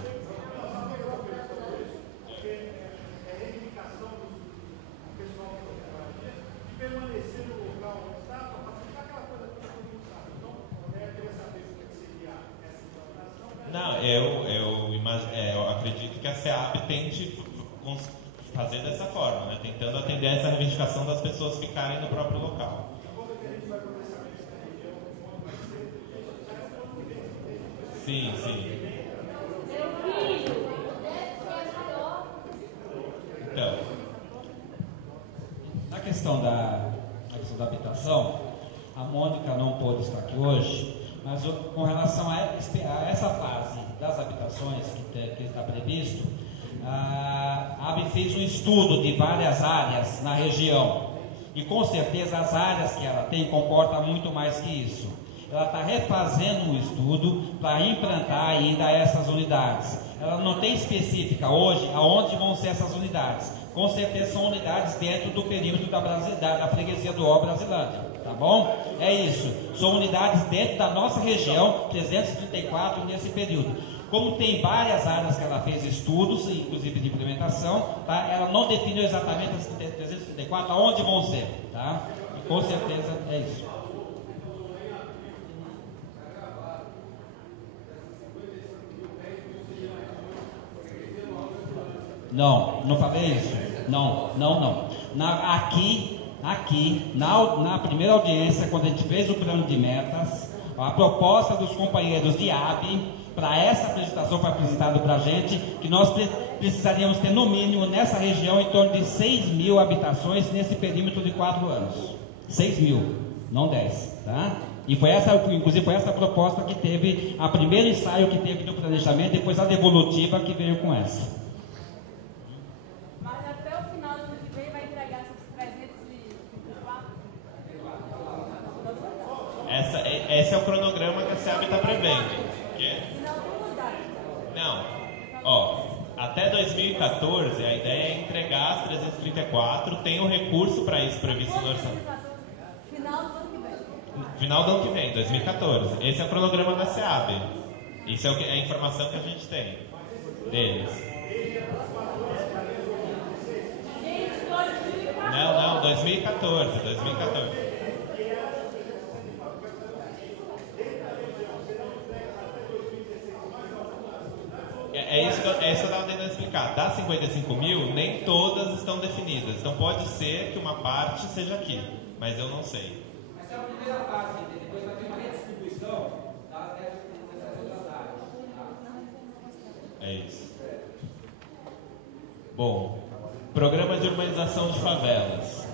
Não, eu acredito que a SEAB tente fazer dessa forma, né? Tentando atender essa reivindicação das pessoas ficarem no próprio local. Sim, sim. Então, na questão da habitação, a Mônica não pôde estar aqui hoje, mas com relação a essa fase das habitações que está previsto, a AB fez um estudo de várias áreas na região e com certeza as áreas que ela tem comportam muito mais que isso. Ela está refazendo um estudo para implantar ainda essas unidades. Ela não tem específica hoje aonde vão ser essas unidades. Com certeza são unidades dentro do perímetro da freguesia do Ó Brasilândia, tá bom? É isso, são unidades dentro da nossa região, 334 nesse período. Como tem várias áreas que ela fez estudos, inclusive de implementação, tá? Ela não definiu exatamente as 334 aonde vão ser, tá? E com certeza é isso. Não falei isso. Não. Aqui, na primeira audiência, quando a gente fez o plano de metas, a proposta dos companheiros de AB, para essa apresentação foi apresentado para a gente, que nós precisaríamos ter, no mínimo, nessa região, em torno de 6 mil habitações nesse perímetro de 4 anos. 6 mil, não 10, tá? E inclusive foi essa proposta que teve, a primeiro ensaio que teve no planejamento, depois a devolutiva que veio com essa. Esse é o cronograma que a SEAB está prevendo. Não, até 2014 a ideia é entregar as 334, tem um recurso para isso previsto no orçamento. Final do ano que vem, 2014. Esse é o cronograma da SEAB. Isso é a informação que a gente tem deles. Não, 2014. É isso que eu estava tentando explicar. Das 55 mil, nem todas estão definidas. Então pode ser que uma parte seja aqui, mas eu não sei. Essa é a primeira fase, depois vai ter uma redistribuição dessas outras áreas. É isso. Bom, programa de urbanização de favelas.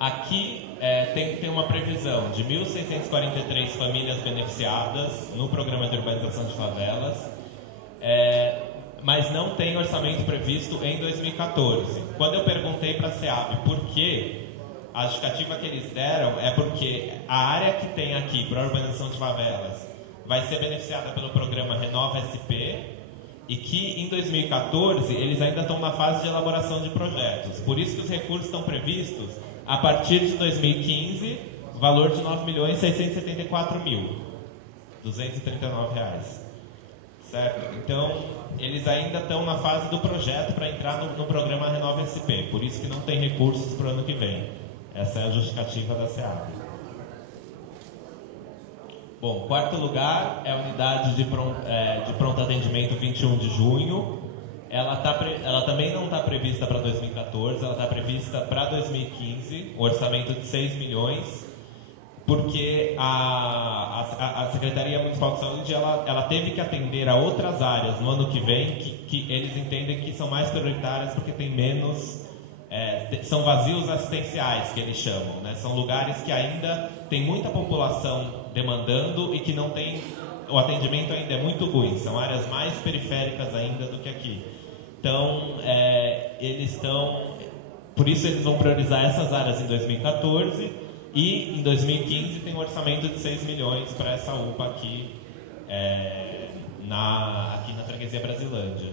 Aqui tem uma previsão de 1.643 famílias beneficiadas no programa de urbanização de favelas. Mas não tem orçamento previsto em 2014. Quando eu perguntei para a SEAB por quê, a justificativa que eles deram é porque a área que tem aqui para a urbanização de favelas vai ser beneficiada pelo programa Renova SP e que em 2014 eles ainda estão na fase de elaboração de projetos. Por isso que os recursos estão previstos a partir de 2015, valor de R$ 9.674.239. Certo? Então, eles ainda estão na fase do projeto para entrar no programa Renova SP, por isso que não tem recursos para o ano que vem. Essa é a justificativa da SEAB. Bom, quarto lugar é a unidade de pronto atendimento 21 de junho. Ela também não está prevista para 2014, ela está prevista para 2015, um orçamento de 6 milhões. Porque a Secretaria Municipal de Saúde ela teve que atender a outras áreas no ano que vem que eles entendem que são mais prioritárias porque tem menos, são vazios assistenciais que eles chamam, né? São lugares que ainda tem muita população demandando e que não tem, o atendimento ainda é muito ruim, são áreas mais periféricas ainda do que aqui. Então, por isso eles vão priorizar essas áreas em 2014. E em 2015 tem um orçamento de 6 milhões para essa UPA aqui aqui na freguesia Brasilândia.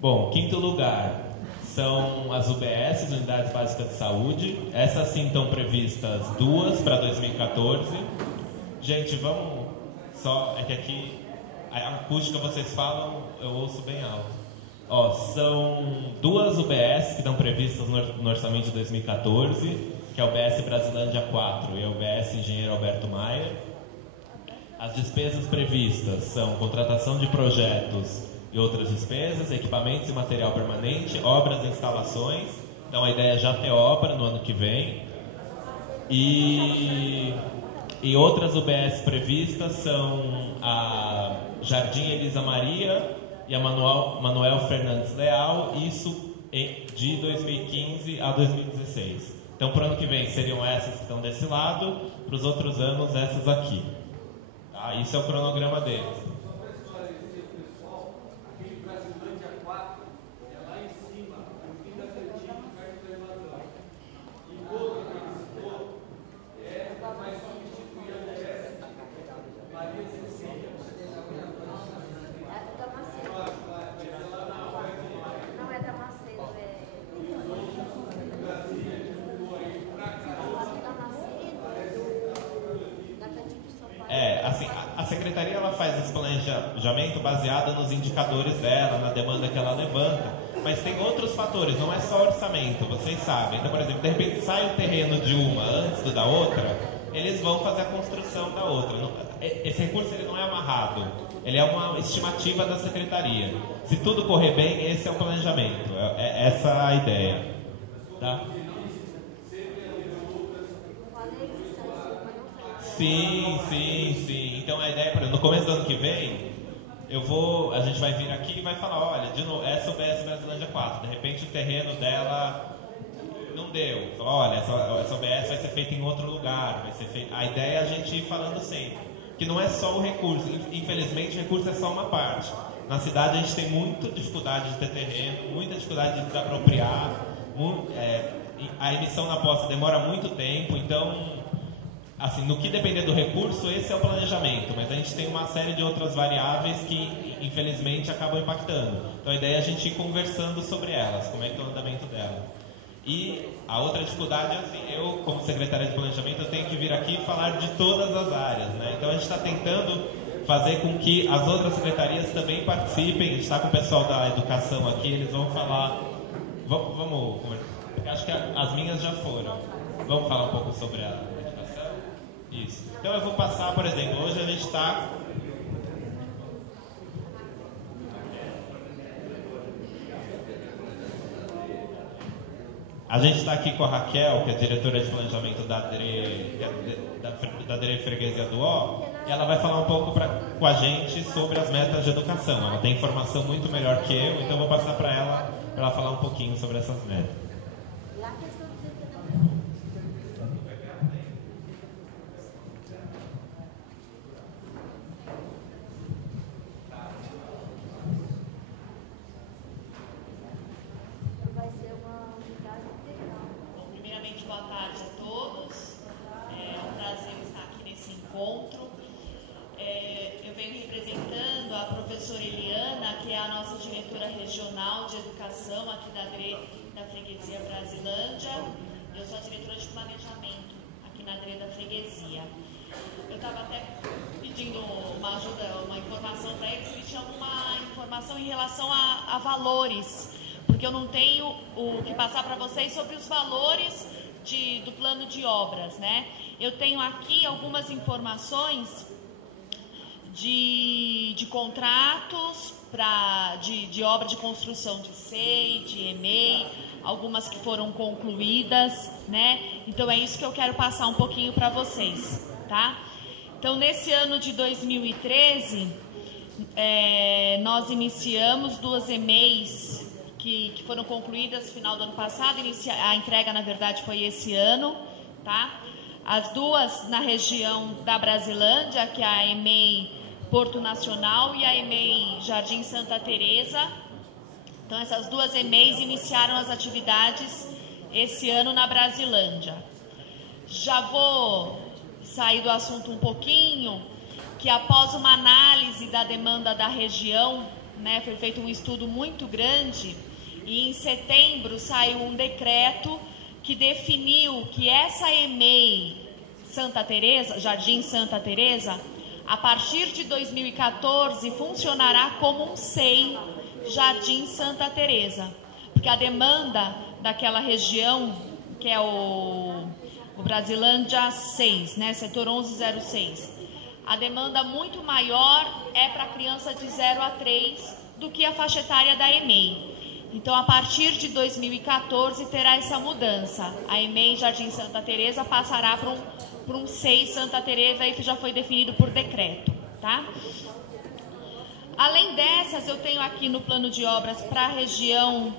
Bom, quinto lugar são as UBS, Unidades Básicas de Saúde. Essas sim estão previstas 2 para 2014. Gente, vamos só... É que aqui a acústica vocês falam, eu ouço bem alto. São 2 UBS que estão previstas no orçamento de 2014, que é a UBS Brasilândia 4 e a UBS Engenheiro Alberto Maia. As despesas previstas são contratação de projetos e outras despesas, equipamentos e material permanente, obras e instalações. Então a ideia é já ter obra no ano que vem. E outras UBS previstas são a Jardim Elisa Maria e a Manuel Fernandes Leal, isso de 2015 a 2016. Então, para o ano que vem, seriam essas que estão desse lado, para os outros anos, essas aqui. Tá? Isso é o cronograma deles. A secretaria ela faz esse planejamento baseado nos indicadores dela, na demanda que ela levanta, mas tem outros fatores, não é só orçamento, vocês sabem. Então, por exemplo, de repente sai o terreno de uma antes da outra, eles vão fazer a construção da outra. Esse recurso ele não é amarrado, ele é uma estimativa da secretaria. Se tudo correr bem, esse é o planejamento, essa é a ideia. Tá? Sim. Então a ideia, no começo do ano que vem, a gente vai vir aqui e vai falar, olha, de novo, essa UBS Brasilândia 4, de repente o terreno dela não deu. Fala, olha, essa UBS vai ser feita em outro lugar, vai ser feita... A ideia é a gente ir falando sempre, que não é só o recurso, infelizmente o recurso é só uma parte. Na cidade a gente tem muita dificuldade de ter terreno, muita dificuldade de desapropriar, a emissão na posse demora muito tempo, então... Assim, no que depender do recurso, esse é o planejamento, mas a gente tem uma série de outras variáveis que, infelizmente, acabam impactando. Então, a ideia é a gente ir conversando sobre elas, como é que é o andamento delas. E a outra dificuldade é assim, eu, como secretária de planejamento, eu tenho que vir aqui e falar de todas as áreas, né? Então, a gente está tentando fazer com que as outras secretarias também participem. A gente está com o pessoal da educação aqui, eles vão falar... Vamos conversar. Acho que as minhas já foram. Vamos falar um pouco sobre a educação? Isso. Então eu vou passar, por exemplo, hoje a gente está... A gente está aqui com a Raquel, que é diretora de planejamento da DRE Freguesia do Ó, e ela vai falar um pouco com a gente sobre as metas de educação. Ela tem informação muito melhor que eu, então eu vou passar para ela falar um pouquinho sobre essas metas. Eu venho representando a professora Eliana, que é a nossa diretora regional de educação aqui da Freguesia Brasilândia. Eu sou a diretora de planejamento aqui na DRE da Freguesia. Eu estava até pedindo uma ajuda, uma informação para eles, se tinha alguma informação em relação a valores, porque eu não tenho o que passar para vocês sobre os valores do plano de obras, né? Eu tenho aqui algumas informações de contratos de obra de construção de SEI, de EMEI, algumas que foram concluídas, né? Então é isso que eu quero passar um pouquinho para vocês, tá? Então nesse ano de 2013, nós iniciamos 2 EMEIs que foram concluídas no final do ano passado. A entrega, na verdade, foi esse ano, tá? As 2 na região da Brasilândia, que é a EMEI Porto Nacional e a EMEI Jardim Santa Teresa. Então, essas 2 EMEIs iniciaram as atividades esse ano na Brasilândia. Já vou sair do assunto um pouquinho que após uma análise da demanda da região, né, foi feito um estudo muito grande, e em setembro saiu um decreto que definiu que essa EMEI Santa Teresa, Jardim Santa Teresa, a partir de 2014 funcionará como um SEI Jardim Santa Teresa, porque a demanda daquela região, que é o Brasilândia 6, né, setor 1106, a demanda muito maior é para criança de 0 a 3 do que a faixa etária da EMEI. Então, a partir de 2014 terá essa mudança. A EMEI Jardim Santa Teresa passará para um SEI Santa Teresa, aí que já foi definido por decreto, tá? Além dessas, eu tenho aqui no plano de obras para a região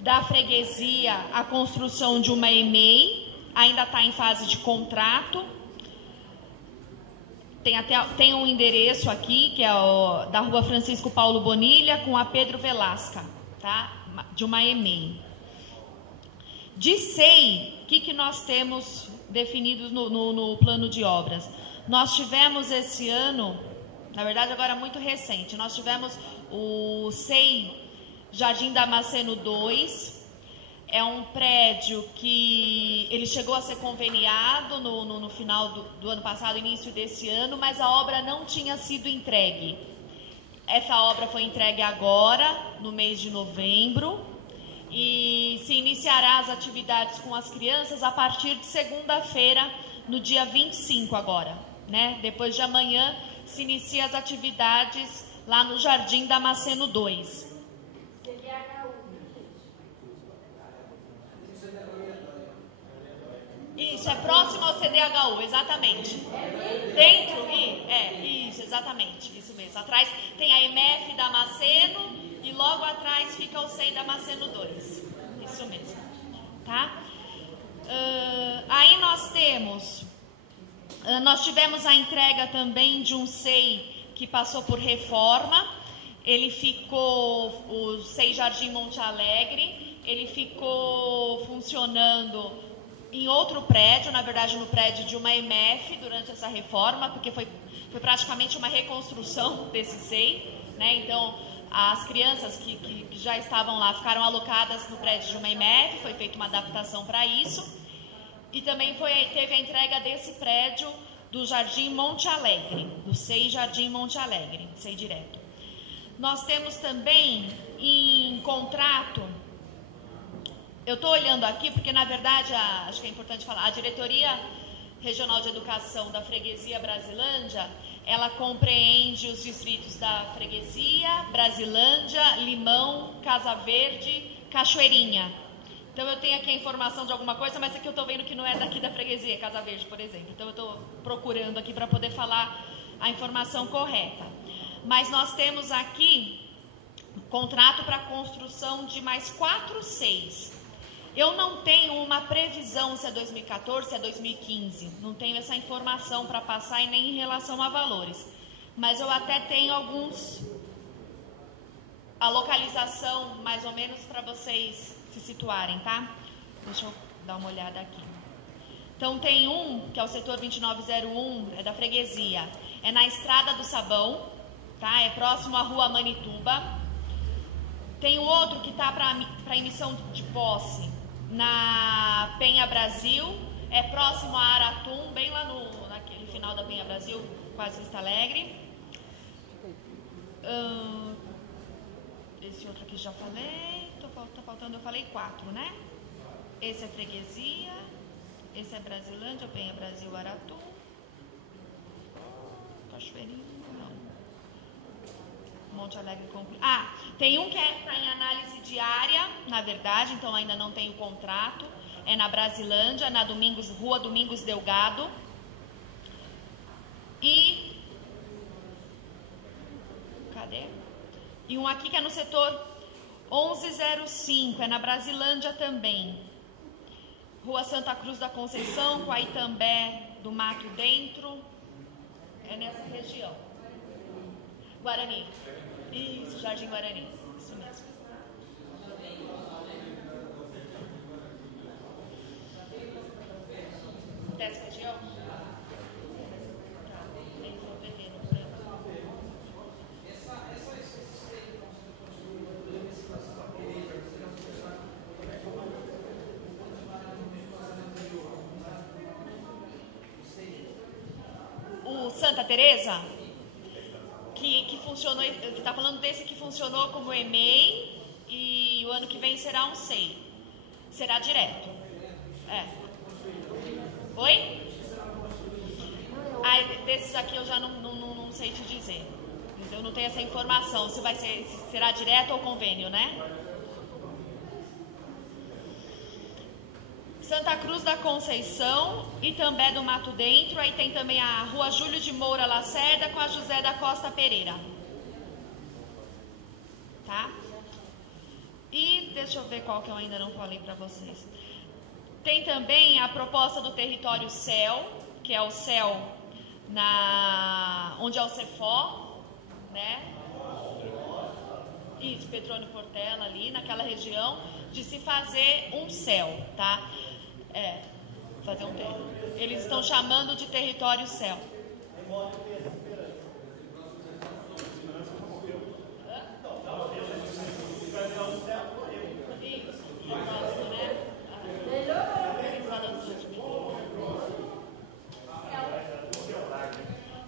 da freguesia a construção de uma EMEI, ainda está em fase de contrato. Tem um endereço aqui, que é da rua Francisco Paulo Bonilha, com a Pedro Velasca, tá? De uma EMEI. De SEI, o que nós temos definidos no plano de obras? Nós tivemos esse ano, na verdade agora muito recente, nós tivemos o SEI Jardim Damasceno 2, é um prédio que ele chegou a ser conveniado no final do ano passado, início desse ano, mas a obra não tinha sido entregue. Essa obra foi entregue agora, no mês de novembro, e se iniciará as atividades com as crianças a partir de segunda-feira, no dia 25 agora, né? Depois de amanhã se inicia as atividades lá no Jardim Damasceno 2. Isso, é próximo ao CDHU, exatamente. Dentro, isso, exatamente, isso mesmo. Atrás tem a MF Damasceno e logo atrás fica o SEI Damasceno 2. Isso mesmo, tá? Aí nós tivemos a entrega também de um SEI que passou por reforma. Ele ficou, o SEI Jardim Monte Alegre, ele ficou funcionando em outro prédio, na verdade no prédio de uma MF durante essa reforma, porque foi praticamente uma reconstrução desse SEI, né? Então as crianças que já estavam lá ficaram alocadas no prédio de uma MF, foi feita uma adaptação para isso, e também teve a entrega desse prédio do Jardim Monte Alegre, do SEI Jardim Monte Alegre, SEI direto. Nós temos também em contrato, eu estou olhando aqui porque, na verdade, acho que é importante falar, a Diretoria Regional de Educação da Freguesia Brasilândia, ela compreende os distritos da Freguesia, Brasilândia, Limão, Casa Verde, Cachoeirinha. Então, eu tenho aqui a informação de alguma coisa, mas aqui eu estou vendo que não é daqui da Freguesia, Casa Verde, por exemplo. Então, eu estou procurando aqui para poder falar a informação correta. Mas nós temos aqui contrato para construção de mais 4 SEIs. Eu não tenho uma previsão se é 2014, se é 2015. Não tenho essa informação para passar e nem em relação a valores. Mas eu até tenho a localização mais ou menos para vocês se situarem, tá? Deixa eu dar uma olhada aqui. Então tem um, que é o setor 2901, é da freguesia. É na Estrada do Sabão, tá? É próximo à Rua Manituba. Tem o outro que está para emissão de posse na Penha Brasil, é próximo a Aratum, bem lá naquele final da Penha Brasil, quase Vista Alegre. Esse outro aqui já falei, tá faltando, eu falei 4, né? Esse é freguesia, esse é Brasilândia, Penha Brasil, Aratum, Cachoeirinho, não. Monte Alegre concluído. Tem um que está em análise diária, na verdade, então ainda não tem o contrato. É na Brasilândia, na Rua Domingos Delgado. E cadê? E um aqui que é no setor 1105, é na Brasilândia também. Rua Santa Cruz da Conceição, com a Itambé do Mato Dentro. É nessa região. Guarani. Isso, Jardim Guarani. Isso mesmo. Dessa região? Santa Teresa? Que funcionou, está falando desse que funcionou como EMEI e o ano que vem será um SEI. Será direto. Oi? Desses aqui eu já não sei te dizer. Eu não tenho essa informação. Se será direto ou convênio, né? Santa Cruz da Conceição, Itambé do Mato Dentro, aí tem também a Rua Júlio de Moura Lacerda com a José da Costa Pereira. Tá? E deixa eu ver qual que eu ainda não falei para vocês. Tem também a proposta do território CEL, que é o CEL onde é o Cefó, né? Isso, Petrônio Portela ali, naquela região, de se fazer um CEL, tá? Fazer um território. Eles estão chamando de território CEL.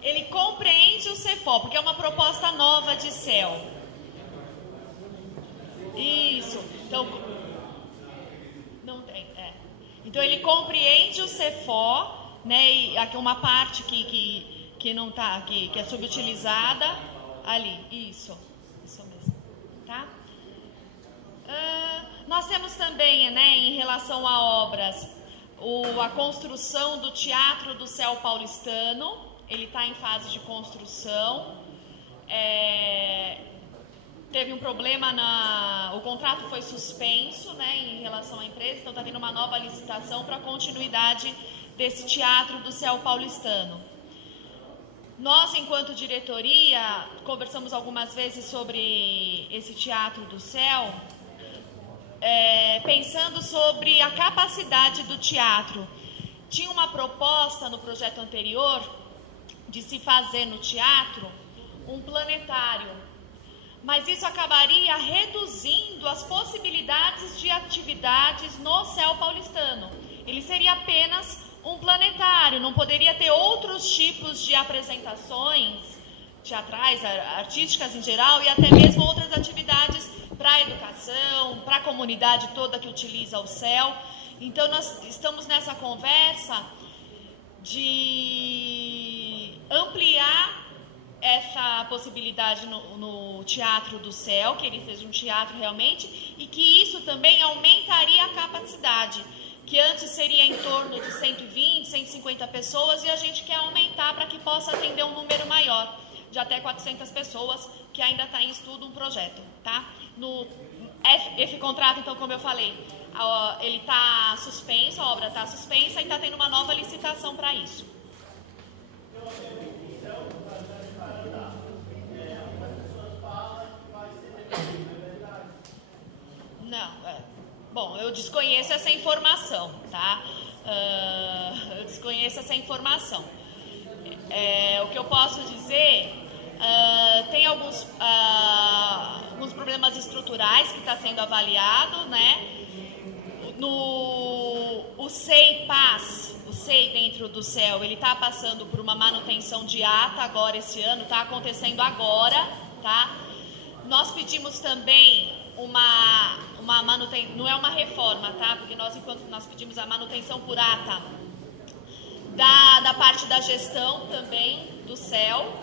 Ele compreende o Cefó, porque é uma proposta nova de CEL. Isso. Então, não tem. Então ele compreende o Cefó, né? E aqui uma parte que não tá, que é subutilizada ali. Isso mesmo. Tá? Nós temos também, né, em relação a obras, a construção do Teatro do Céu Paulistano. Ele está em fase de construção. Teve um problema o contrato foi suspenso, né, em relação à empresa, então está tendo uma nova licitação para a continuidade desse Teatro do Céu Paulistano. Nós, enquanto diretoria, conversamos algumas vezes sobre esse Teatro do Céu, pensando sobre a capacidade do teatro. Tinha uma proposta no projeto anterior de se fazer no teatro um planetário, mas isso acabaria reduzindo as possibilidades de atividades no Céu Paulistano. Ele seria apenas um planetário, não poderia ter outros tipos de apresentações teatrais, artísticas em geral, e até mesmo outras atividades para a educação, para a comunidade toda que utiliza o céu. Então nós estamos nessa conversa de ampliar essa possibilidade no Teatro do Céu, que ele seja um teatro realmente, e que isso também aumentaria a capacidade, que antes seria em torno de 120, 150 pessoas, e a gente quer aumentar para que possa atender um número maior, de até 400 pessoas, que ainda está em estudo um projeto, tá? Esse contrato, então, como eu falei, ele está suspenso, a obra está suspensa e está tendo uma nova licitação para isso. Não, bom, eu desconheço essa informação, tá? Eu desconheço essa informação. O que eu posso dizer, tem alguns problemas estruturais que está sendo avaliado, né? O SEI PAS, o SEI dentro do céu, ele está passando por uma manutenção de ata agora esse ano, está acontecendo agora, tá? Nós pedimos também uma manutenção, não é uma reforma, tá? Porque nós pedimos a manutenção por ata da parte da gestão também do céu,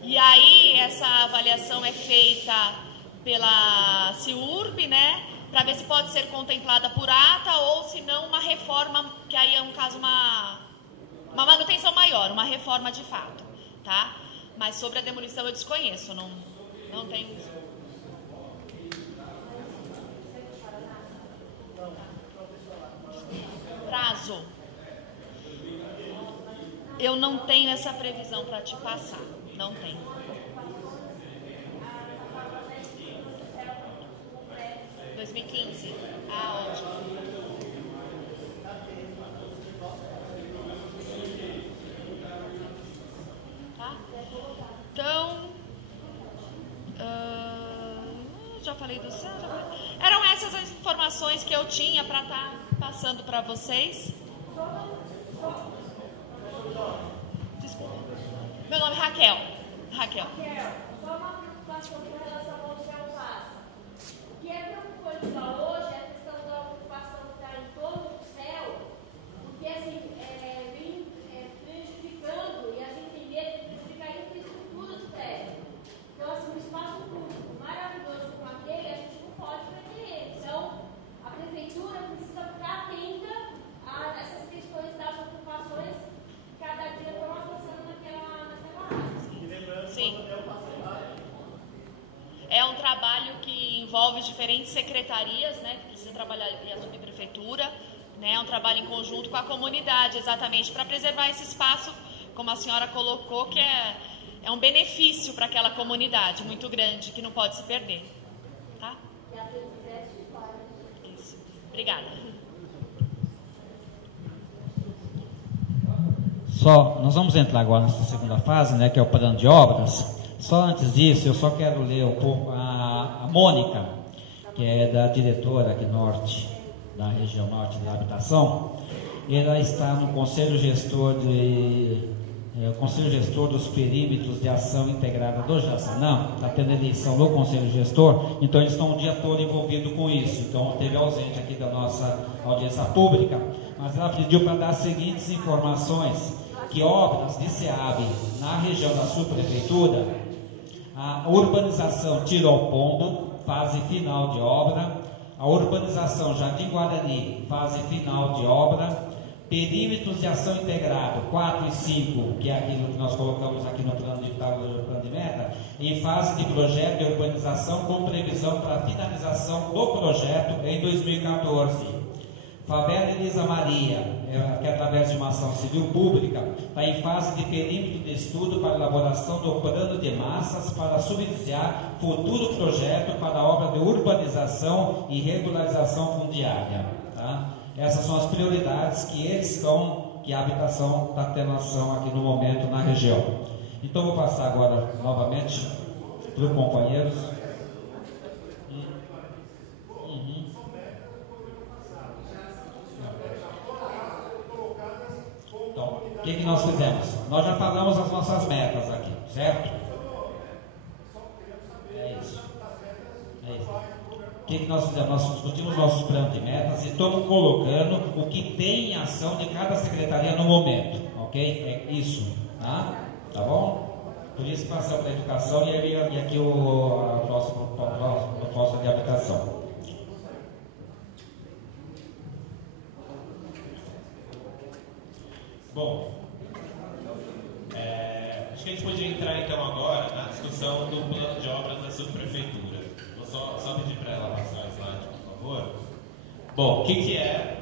e aí essa avaliação é feita pela CIURB, né? Para ver se pode ser contemplada por ata ou se não uma reforma, que aí é um caso uma manutenção maior, uma reforma de fato, tá? Mas sobre a demolição eu desconheço, não tenho. Prazo. Eu não tenho essa previsão para te passar, não tenho. Em 2015. Ah, ótimo. Tá? Então, já falei do céu. Eram essas as informações que eu tinha para estar passando para vocês. Desculpa. Raquel. Raquel, só uma preocupação com relação ao céu passa. O que é preocupante lá hoje é a questão da ocupação que está em torno do céu, porque assim, vem prejudicando, e a gente tem medo de prejudicar a infraestrutura do prédio. Então, assim, um espaço público maravilhoso como aquele, a gente não pode perder ele. Então, a prefeitura precisa ficar atenta a essas questões das ocupações que cada dia estão avançando naquela área. Sim. É um trabalho que envolve diferentes secretarias, né, que precisa trabalhar, e a subprefeitura, né, é um trabalho em conjunto com a comunidade, exatamente, para preservar esse espaço, como a senhora colocou, que é um benefício para aquela comunidade muito grande, que não pode se perder. Tá? Isso. Obrigada. Nós vamos entrar agora nessa segunda fase, né, que é o plano de obras. Só antes disso, eu só quero ler um pouco a Mônica, que é da diretora aqui norte, da região norte da habitação. Ela está no Conselho Gestor dos Perímetros de Ação Integrada do Jaçanã. Está tendo eleição no Conselho Gestor, então eles estão o dia todo envolvidos com isso. Então teve ausente aqui da nossa audiência pública, mas ela pediu para dar as seguintes informações: que obras de SEAB na região da subprefeitura, a urbanização Tiro ao Pombo, fase final de obra, a urbanização Jardim Guarani, fase final de obra, perímetros de ação integrado 4 e 5, que é aquilo que nós colocamos aqui no plano de meta, em fase de projeto de urbanização com previsão para finalização do projeto em 2014. Favela Elisa Maria, que através de uma ação civil pública, está em fase de perímetro de estudo para elaboração do plano de massas para subsidiar futuro projeto para a obra de urbanização e regularização fundiária. Tá? Essas são as prioridades que a habitação está tendo ação aqui no momento na região. Então vou passar agora novamente para os companheiros. Então, o que nós fizemos? Nós já falamos as nossas metas aqui, certo? É isso. O que nós fizemos? Nós discutimos nossos planos de metas e estamos colocando o que tem em ação de cada secretaria no momento, ok? É isso, tá? Tá bom? Por isso passamos para a educação e aqui o próximo de habitação. Bom, acho que a gente podia entrar então agora na discussão do plano de obras da subprefeitura. Vou só pedir para ela passar o slide, por favor. Bom, o que é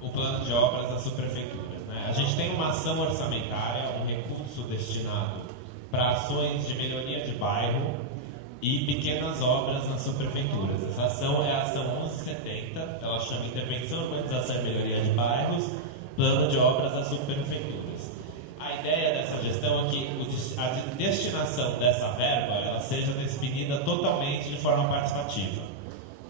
o plano de obras da subprefeitura? Né? A gente tem uma ação orçamentária, um recurso destinado para ações de melhoria de bairro e pequenas obras nas subprefeituras. Essa ação é a ação 1170, ela chama Intervenção, Urbanização e Melhoria de Bairros, Plano de Obras das Subprefeituras. A ideia dessa gestão é que a destinação dessa verba ela seja definida totalmente de forma participativa.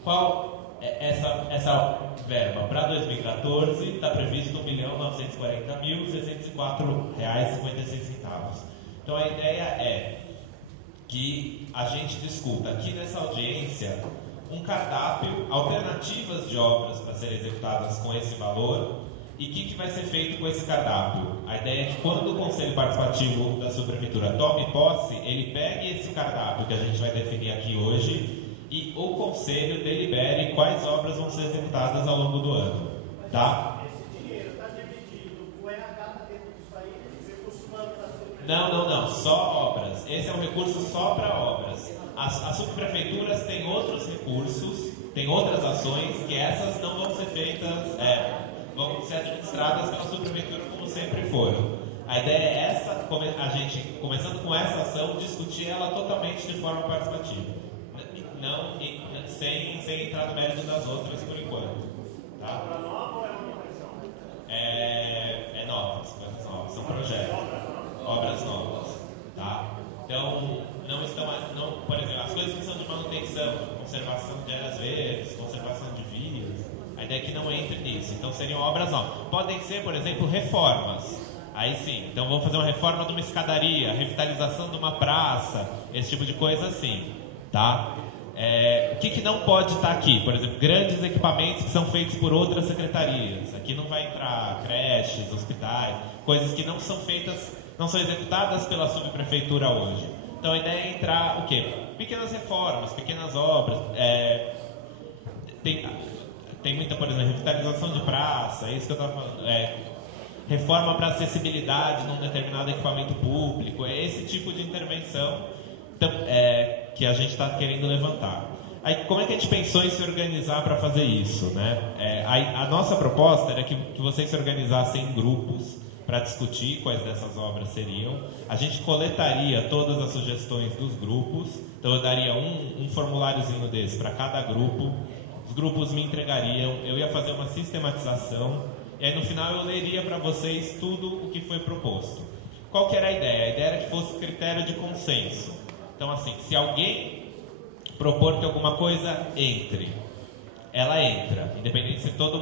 Qual é essa verba? Para 2014 está previsto R$ 1.940.604,56. Então a ideia é que a gente discuta aqui nessa audiência um cardápio, alternativas de obras para serem executadas com esse valor. E o que vai ser feito com esse cardápio? A ideia é que quando o Conselho Participativo da Subprefeitura tome posse, ele pegue esse cardápio que a gente vai definir aqui hoje e o Conselho delibere quais obras vão ser executadas ao longo do ano. Tá? Esse dinheiro está dividido, o RH está dentro disso aí, recurso humano está sendo... Não, só obras. Esse é um recurso só para obras. As subprefeituras têm outros recursos, têm outras ações que essas não vão ser feitas... vão ser administradas pela subprefeitura como sempre foram. A ideia é essa, a gente, começando com essa ação, discutir ela totalmente de forma participativa. Sem entrar no mérito das outras por enquanto. Tá? Obra nova ou é uma correção? É novas, coisas novas, são projetos. Obras novas. Tá? Então, por exemplo, as coisas que são de manutenção, conservação de áreas verdes, conservação de vias, a ideia é que não entre nisso. Então seriam obras novas. Podem ser, por exemplo, reformas. Aí sim, então vamos fazer uma reforma de uma escadaria, revitalização de uma praça, esse tipo de coisa assim, tá? O que não pode estar aqui? Por exemplo, grandes equipamentos que são feitos por outras secretarias. Aqui não vai entrar creches, hospitais, coisas que não são feitas, não são executadas pela subprefeitura hoje. Então a ideia é entrar o quê? Pequenas reformas, pequenas obras. Tem muita, por exemplo, revitalização de praça, é isso que eu estava falando. Reforma para acessibilidade num determinado equipamento público, é esse tipo de intervenção que a gente está querendo levantar. Aí, como é que a gente pensou em se organizar para fazer isso, né? A nossa proposta era que vocês se organizassem em grupos para discutir quais dessas obras seriam. A gente coletaria todas as sugestões dos grupos, então eu daria um formuláriozinho desse para cada grupo, os grupos me entregariam, eu ia fazer uma sistematização, e aí no final eu leria para vocês tudo o que foi proposto. Qual que era a ideia? A ideia era que fosse critério de consenso. Então assim, se alguém propor que alguma coisa entre, ela entra. Independente se todas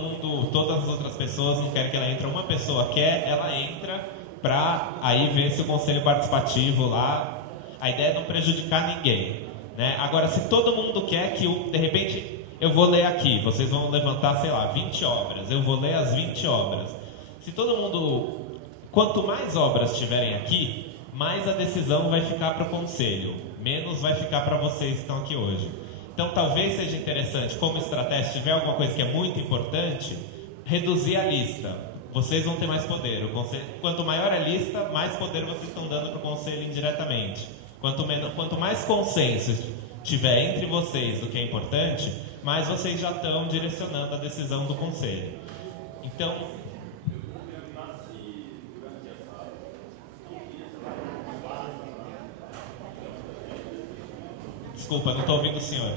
as outras pessoas não querem que ela entre, uma pessoa quer, ela entra para aí ver se o conselho participativo lá, a ideia é não prejudicar ninguém, né? Agora, se todo mundo quer que de repente eu vou ler aqui, vocês vão levantar, sei lá, 20 obras, eu vou ler as 20 obras. Se todo mundo, quanto mais obras tiverem aqui, mais a decisão vai ficar para o conselho, menos vai ficar para vocês que estão aqui hoje. Então talvez seja interessante, como estratégia, se tiver alguma coisa que é muito importante, reduzir a lista. Vocês vão ter mais poder. Quanto maior a lista, mais poder vocês estão dando para o conselho indiretamente. Quanto mais consenso tiver entre vocês do que é importante, mais vocês já estão direcionando a decisão do conselho. Então, desculpa, não estou ouvindo o senhor.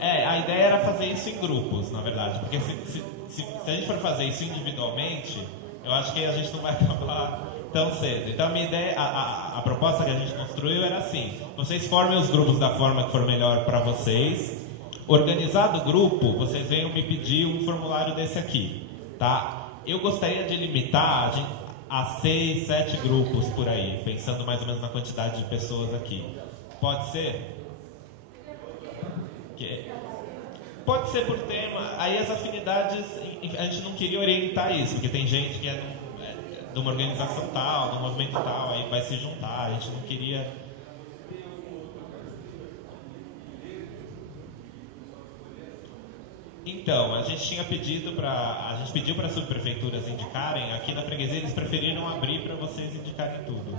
A ideia era fazer isso em grupos, na verdade, porque se a gente for fazer isso individualmente, eu acho que a gente não vai acabar tão cedo. Então a minha ideia, a proposta que a gente construiu era assim: vocês formem os grupos da forma que for melhor para vocês. Organizado o grupo, vocês venham me pedir um formulário desse aqui, tá? Eu gostaria de limitar a 6, 7 grupos por aí, pensando mais ou menos na quantidade de pessoas aqui. Pode ser? Pode ser por tema. Aí as afinidades, a gente não queria orientar isso, porque tem gente que é de uma organização tal, de um movimento tal, aí vai se juntar, a gente não queria. Então, a gente pediu para as subprefeituras indicarem. Aqui na freguesia eles preferiram abrir para vocês indicarem tudo.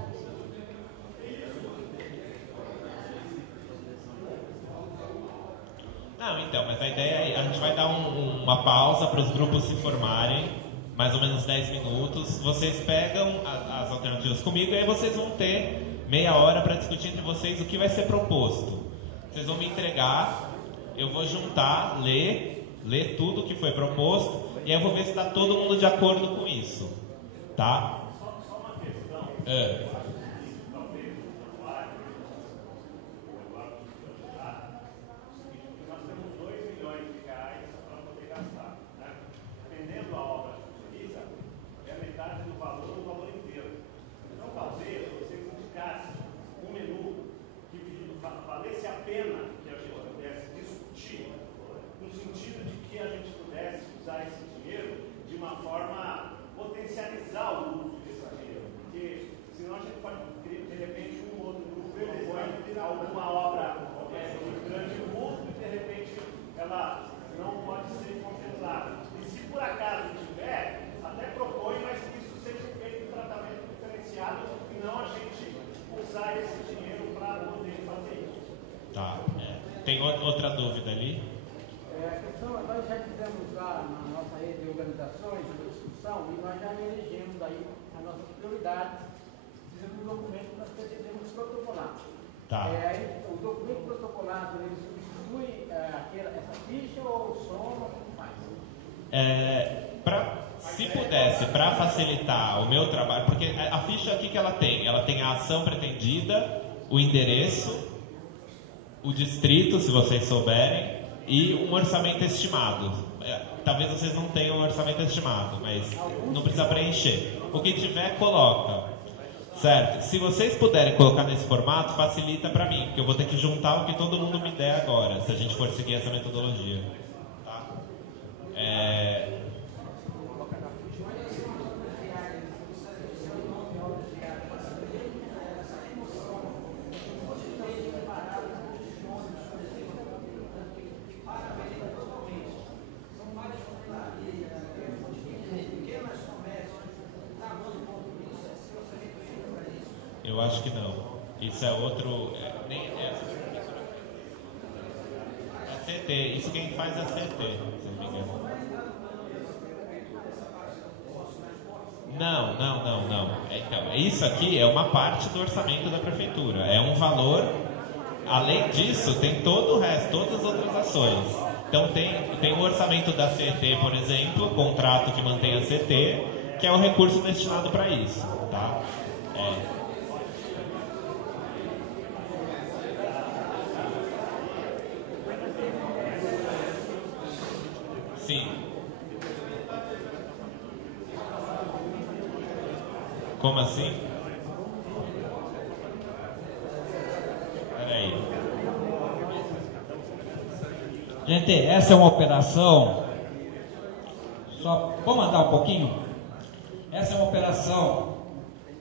Não, então, mas a ideia é, a gente vai dar uma pausa para os grupos se formarem, mais ou menos 10 minutos. Vocês pegam as alternativas comigo e aí vocês vão ter meia hora para discutir entre vocês o que vai ser proposto. Vocês vão me entregar, eu vou juntar, ler tudo o que foi proposto e aí eu vou ver se está todo mundo de acordo com isso, tá? Só uma questão. Tem outra dúvida ali? A questão, nós já fizemos lá na nossa rede de organizações uma discussão e nós já elegemos aí as nossas prioridades. Fizemos um documento que nós pretendemos protocolar. Tá. O documento protocolado, ele substitui essa ficha ou soma, como faz? Se pudesse, para facilitar o meu trabalho, porque a ficha aqui que ela tem a ação pretendida, o endereço, o distrito, se vocês souberem, e um orçamento estimado. Talvez vocês não tenham um orçamento estimado, mas não precisa preencher. O que tiver, coloca. Certo? Se vocês puderem colocar nesse formato, facilita para mim, porque eu vou ter que juntar o que todo mundo me der agora, se a gente for seguir essa metodologia. Tá? Eu acho que não. Isso é outro. É CT. Isso quem faz é CT, se não me engano. Não. Então, isso aqui é uma parte do orçamento da prefeitura. É um valor. Além disso, tem todo o resto, todas as outras ações. Então tem o orçamento da CT, por exemplo, o contrato que mantém a CT, que é o recurso destinado para isso. Tá? Sim. Como assim? Peraí. Gente, essa é uma operação. Só vamos andar um pouquinho? Essa é uma operação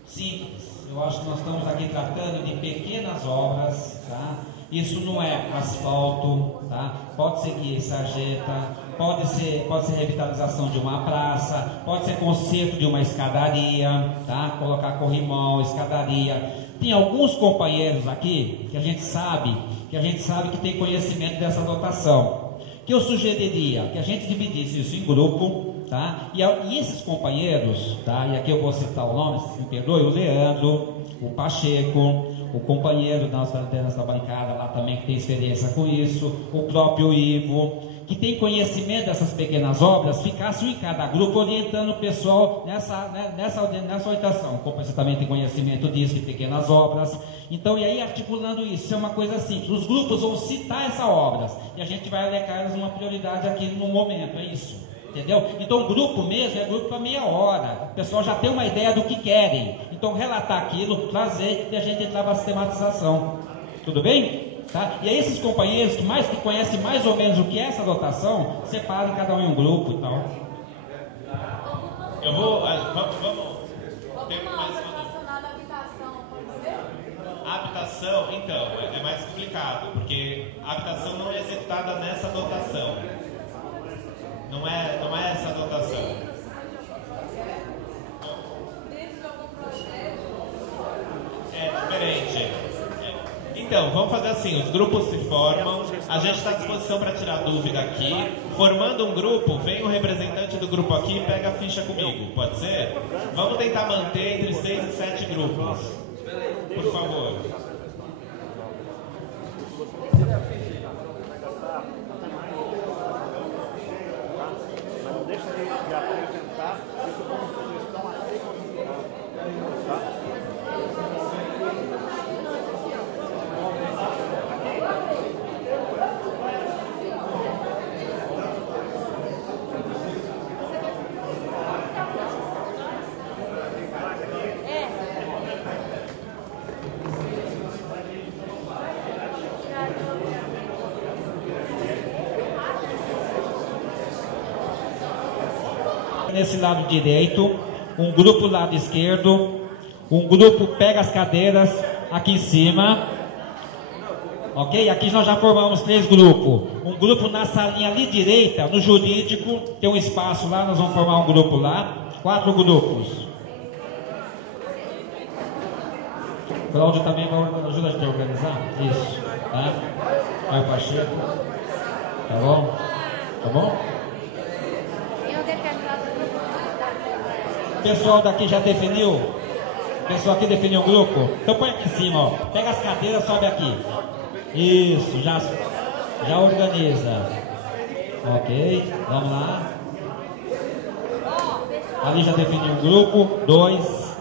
simples. Eu acho que nós estamos aqui tratando de pequenas obras, tá? Isso não é asfalto, tá? Pode ser guia e sarjeta, pode ser revitalização de uma praça, pode ser conserto de uma escadaria, tá? Colocar corrimão, escadaria. Tem alguns companheiros aqui que a gente sabe que tem conhecimento dessa dotação. Que eu sugeriria que a gente dividisse isso em grupo, tá? E esses companheiros, tá? E aqui eu vou citar o nome, se me perdoe, o Leandro, o Pacheco, o companheiro da bancada lá também que tem experiência com isso, o próprio Ivo, que tem conhecimento dessas pequenas obras, ficasse um em cada grupo orientando o pessoal nessa orientação. Como você também tem conhecimento disso, de pequenas obras. Então, e aí articulando isso é uma coisa simples. Os grupos vão citar essas obras e a gente vai alecar elas uma prioridade aqui no momento, é isso. Entendeu? Então o grupo mesmo é grupo para meia hora. O pessoal já tem uma ideia do que querem. Então relatar aquilo, trazer e a gente entrar para a sistematização. Tudo bem? Tá? E aí esses companheiros que conhecem mais ou menos o que é essa dotação, separam cada um em um grupo e tal. Eu vou. Vamos. Tem mais uma. Relacionada à habitação, pode ser? A habitação, então, é mais complicado, porque a habitação não é executada nessa dotação. Não é essa a dotação. É diferente. Então, vamos fazer assim, os grupos se formam, a gente está à disposição para tirar dúvida aqui. Formando um grupo, vem o representante do grupo aqui e pega a ficha comigo, pode ser? Vamos tentar manter entre 6 e 7 grupos. Por favor. Deixa de apresentar isso como sugestão aqui, tá? Nesse lado direito, um grupo do lado esquerdo, um grupo pega as cadeiras aqui em cima, ok? Aqui nós já formamos 3 grupos. Um grupo na salinha ali direita, no jurídico, tem um espaço lá, nós vamos formar um grupo lá, 4 grupos. O Cláudio também ajuda a gente a organizar? Isso, tá? Vai o Pacheco, tá bom? Tá bom? O pessoal daqui já definiu? O pessoal aqui definiu um grupo? Então põe aqui em cima, ó. Pega as cadeiras, sobe aqui. Isso, já organiza. Ok, vamos lá. Ali já definiu um grupo, 2,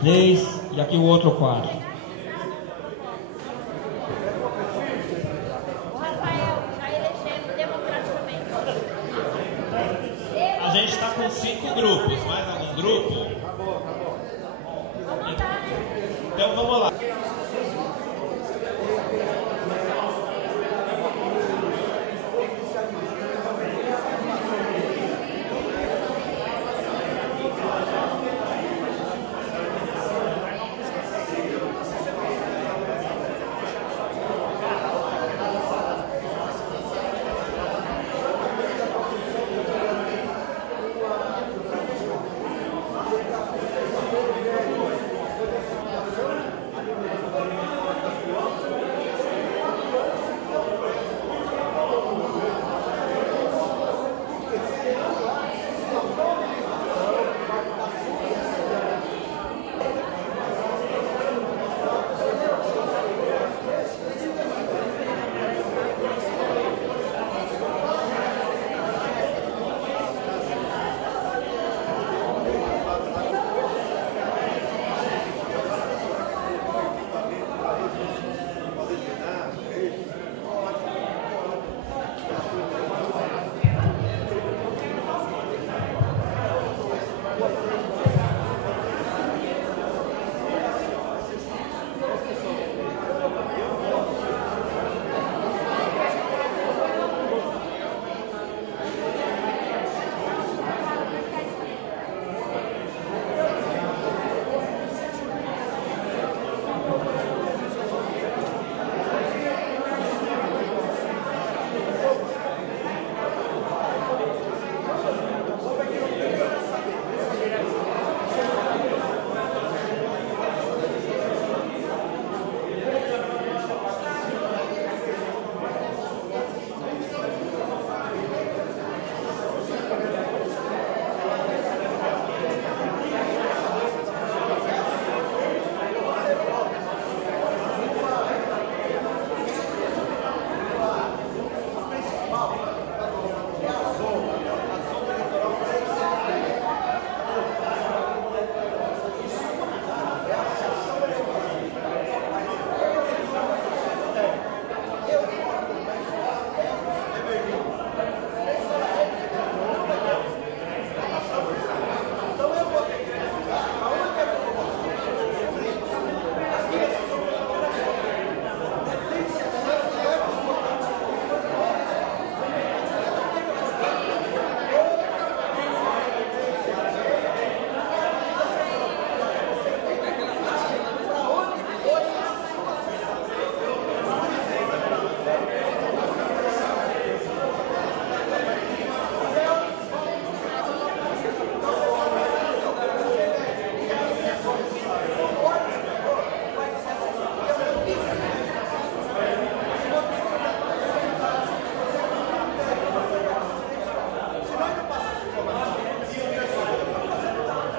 3 e aqui o outro 4. O Rafael com 5 grupos. Mais algum grupo? Acabou. Então vamos lá.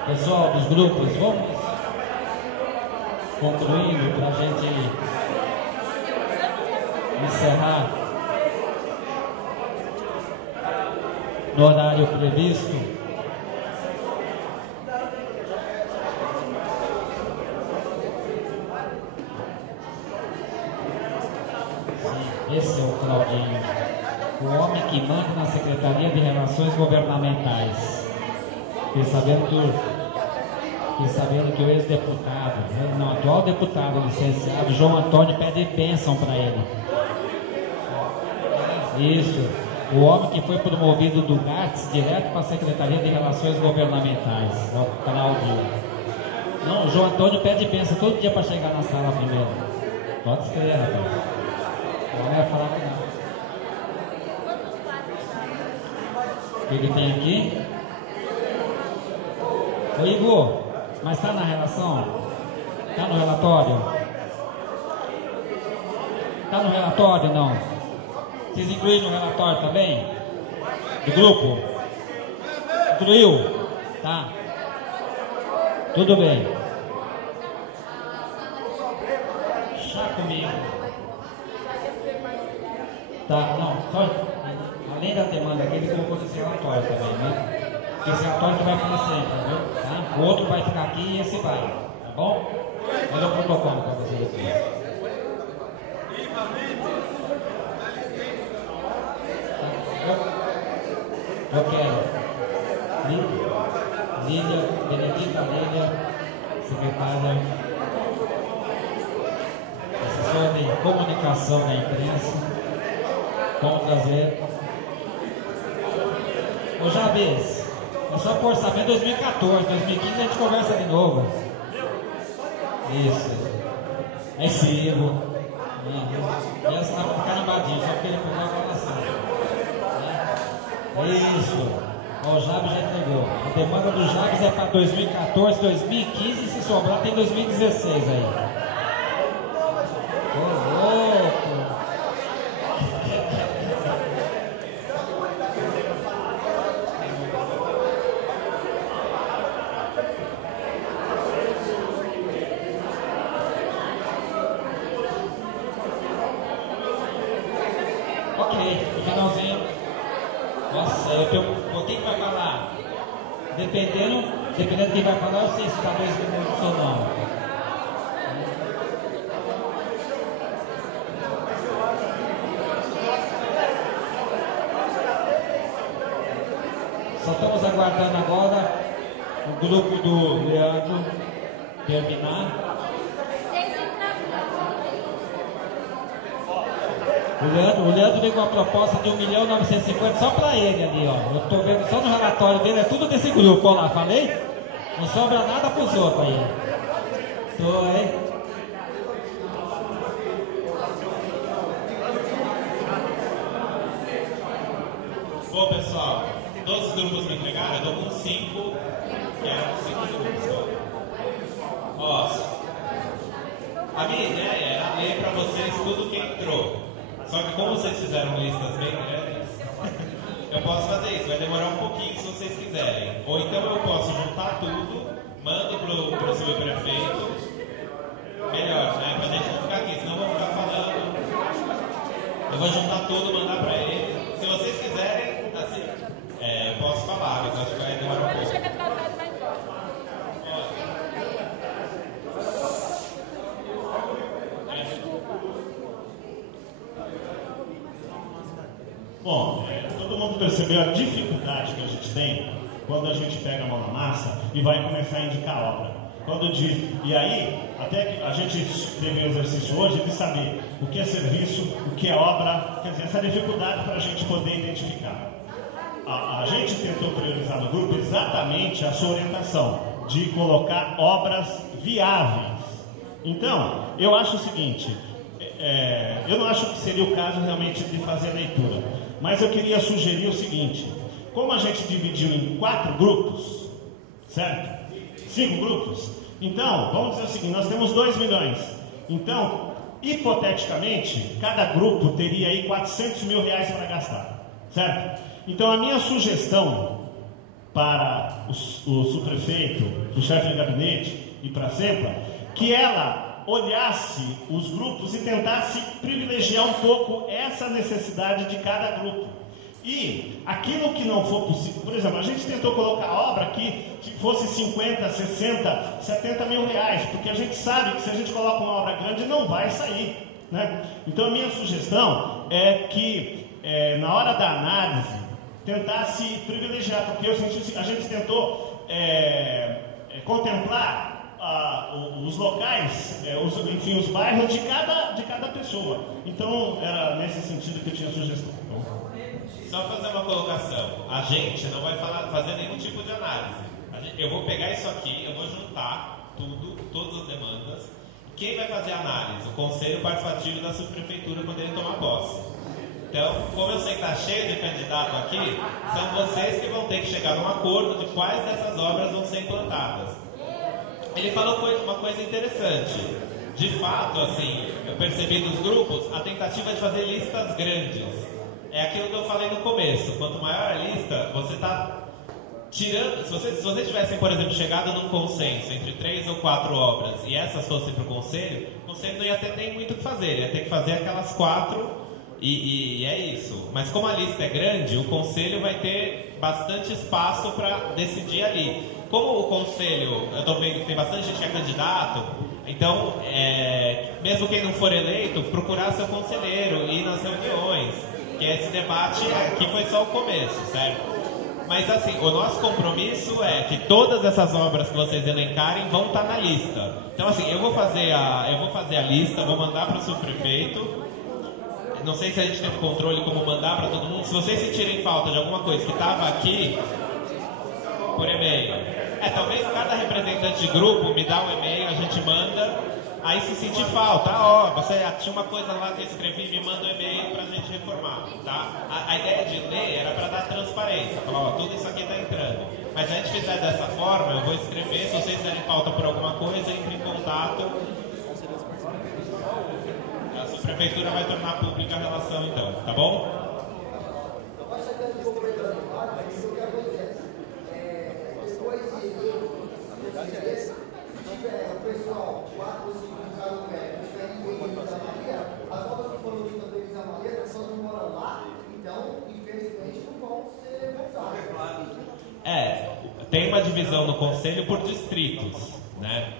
Pessoal dos grupos, vamos concluindo para a gente encerrar no horário previsto. Sim, esse é o Claudinho, o homem que manda na Secretaria de Relações Governamentais. Fiquei sabendo que o ex-deputado, não, atual deputado licenciado João Antônio pede bênção para ele. Isso, o homem que foi promovido do GATS direto para a Secretaria de Relações Governamentais, é o Claudio. Não, o João Antônio pede bênção todo dia para chegar na sala primeiro. Pode escrever, rapaz. Não vai falar com nada. O que ele tem aqui? Ô Igor, mas está na relação? Está no relatório? Está no relatório não? Vocês incluíram no relatório também? Do grupo? Incluiu? Tá. Tudo bem. Chá comigo. Tá, não, só além da demanda aqui, ele colocou esse relatório também, né? Esse relatório que vai acontecer, entendeu? Tá? O outro vai ficar aqui e esse vai, tá bom? Olha o protocolo para vocês aqui. Eu quero. Benedita Lília, secretária, assessora de comunicação da imprensa. Vamos trazer. Ô Jabez, é só por orçamento 2014, 2015 a gente conversa de novo. Isso. É Silvio. Essa tá carambadinho, só porque ele foi uma avaliação. Isso. Ó, o Jabes já entregou. A demanda do Jabes é para 2014, 2015 e se sobrar tem 2016 aí. Ô, louco! Ok, no finalzinho. Nossa, eu tenho. Quem vai falar? Dependendo de quem vai falar, eu sei se está 2 minutos ou não. Só estamos aguardando agora o grupo do Leandro terminar. O Leandro veio com uma proposta de 1.950.000 só para ele ali, ó. Eu estou vendo só no relatório dele, é tudo desse grupo, ó lá, falei? Não sobra nada para os outros aí. Tô, hein? Bom, pessoal, todos os grupos me entregaram, eu dou com 5, que eram 5 grupos. Ó, a minha ideia era ler para vocês tudo que entrou. Só que como vocês fizeram listas bem grandes, eu posso fazer isso, vai demorar um pouquinho se vocês quiserem. Ou então eu posso juntar tudo, mando pro subprefeito, melhor, né? Pra gente não ficar aqui, senão eu vou ficar falando. Eu vou juntar tudo, mandar pra ele. Se vocês quiserem, assim, eu posso falar, mas acho que vai demorar um pouco. Bom, todo mundo percebeu a dificuldade que a gente tem quando a gente pega a mão na massa e vai começar a indicar obra. E aí, até que a gente teve o exercício hoje de saber o que é serviço, o que é obra, quer dizer, essa dificuldade para a gente poder identificar. A gente tentou priorizar no grupo exatamente a sua orientação de colocar obras viáveis. Então, eu acho o seguinte, eu não acho que seria o caso realmente de fazer leitura, mas eu queria sugerir o seguinte: como a gente dividiu em 4 grupos, certo? 5 grupos, então, vamos dizer o seguinte, nós temos 2 milhões, então, hipoteticamente, cada grupo teria aí 400 mil reais para gastar, certo? Então, a minha sugestão para o subprefeito, o chefe de gabinete e para a SEMPLA, que ela olhasse os grupos e tentasse privilegiar um pouco essa necessidade de cada grupo. E aquilo que não for possível, por exemplo, a gente tentou colocar obra que fosse 50, 60, 70 mil reais, porque a gente sabe que se a gente coloca uma obra grande não vai sair, né? Então a minha sugestão é que na hora da análise tentasse privilegiar, porque a gente tentou contemplar os locais, enfim, os bairros de cada pessoa. Então era nesse sentido que eu tinha sugestão. Só fazer uma colocação, a gente não vai fazer nenhum tipo de análise. Eu vou pegar isso aqui, eu vou juntar tudo, todas as demandas. Quem vai fazer a análise? O Conselho Participativo da Subprefeitura quando ele tomar posse. Então, como eu sei que está cheio de candidato aqui, são vocês que vão ter que chegar num acordo de quais dessas obras vão ser implantadas. Ele falou uma coisa interessante. De fato, assim, eu percebi nos grupos a tentativa de fazer listas grandes. É aquilo que eu falei no começo. Quanto maior a lista, você está tirando... Se vocês tivessem, por exemplo, chegado num consenso entre 3 ou 4 obras e essas fossem para o Conselho não ia ter nem muito o que fazer. Ele ia ter que fazer aquelas 4 e é isso. Mas como a lista é grande, o Conselho vai ter bastante espaço para decidir ali. Como o Conselho, eu estou vendo que tem bastante gente que é candidato, então, mesmo quem não for eleito, procurar seu conselheiro, ir nas reuniões. Que esse debate aqui foi só o começo, certo? Mas assim, o nosso compromisso é que todas essas obras que vocês elencarem vão estar na lista. Então assim, eu vou fazer a lista, vou mandar para o subprefeito. Não sei se a gente tem controle como mandar para todo mundo. Se vocês sentirem falta de alguma coisa que estava aqui, por e-mail. Talvez cada representante de grupo me dá um e-mail, a gente manda. Aí se sentir falta, você tinha uma coisa lá que eu escrevi, me manda um e-mail pra gente reformar, tá? A ideia de ler era para dar transparência, falar, tudo isso aqui tá entrando. Mas se a gente fizer dessa forma, eu vou escrever, se vocês derem falta por alguma coisa, entre em contato. A subprefeitura vai tornar pública a relação então, tá bom? O pessoal, 4 ou 5 casos médicos, tiver ninguém em Vila Maria, as obras que foram feitas em Vila Maria, as pessoas não moram lá, então, infelizmente, não vão ser voltadas. Tem uma divisão no conselho por distritos, né?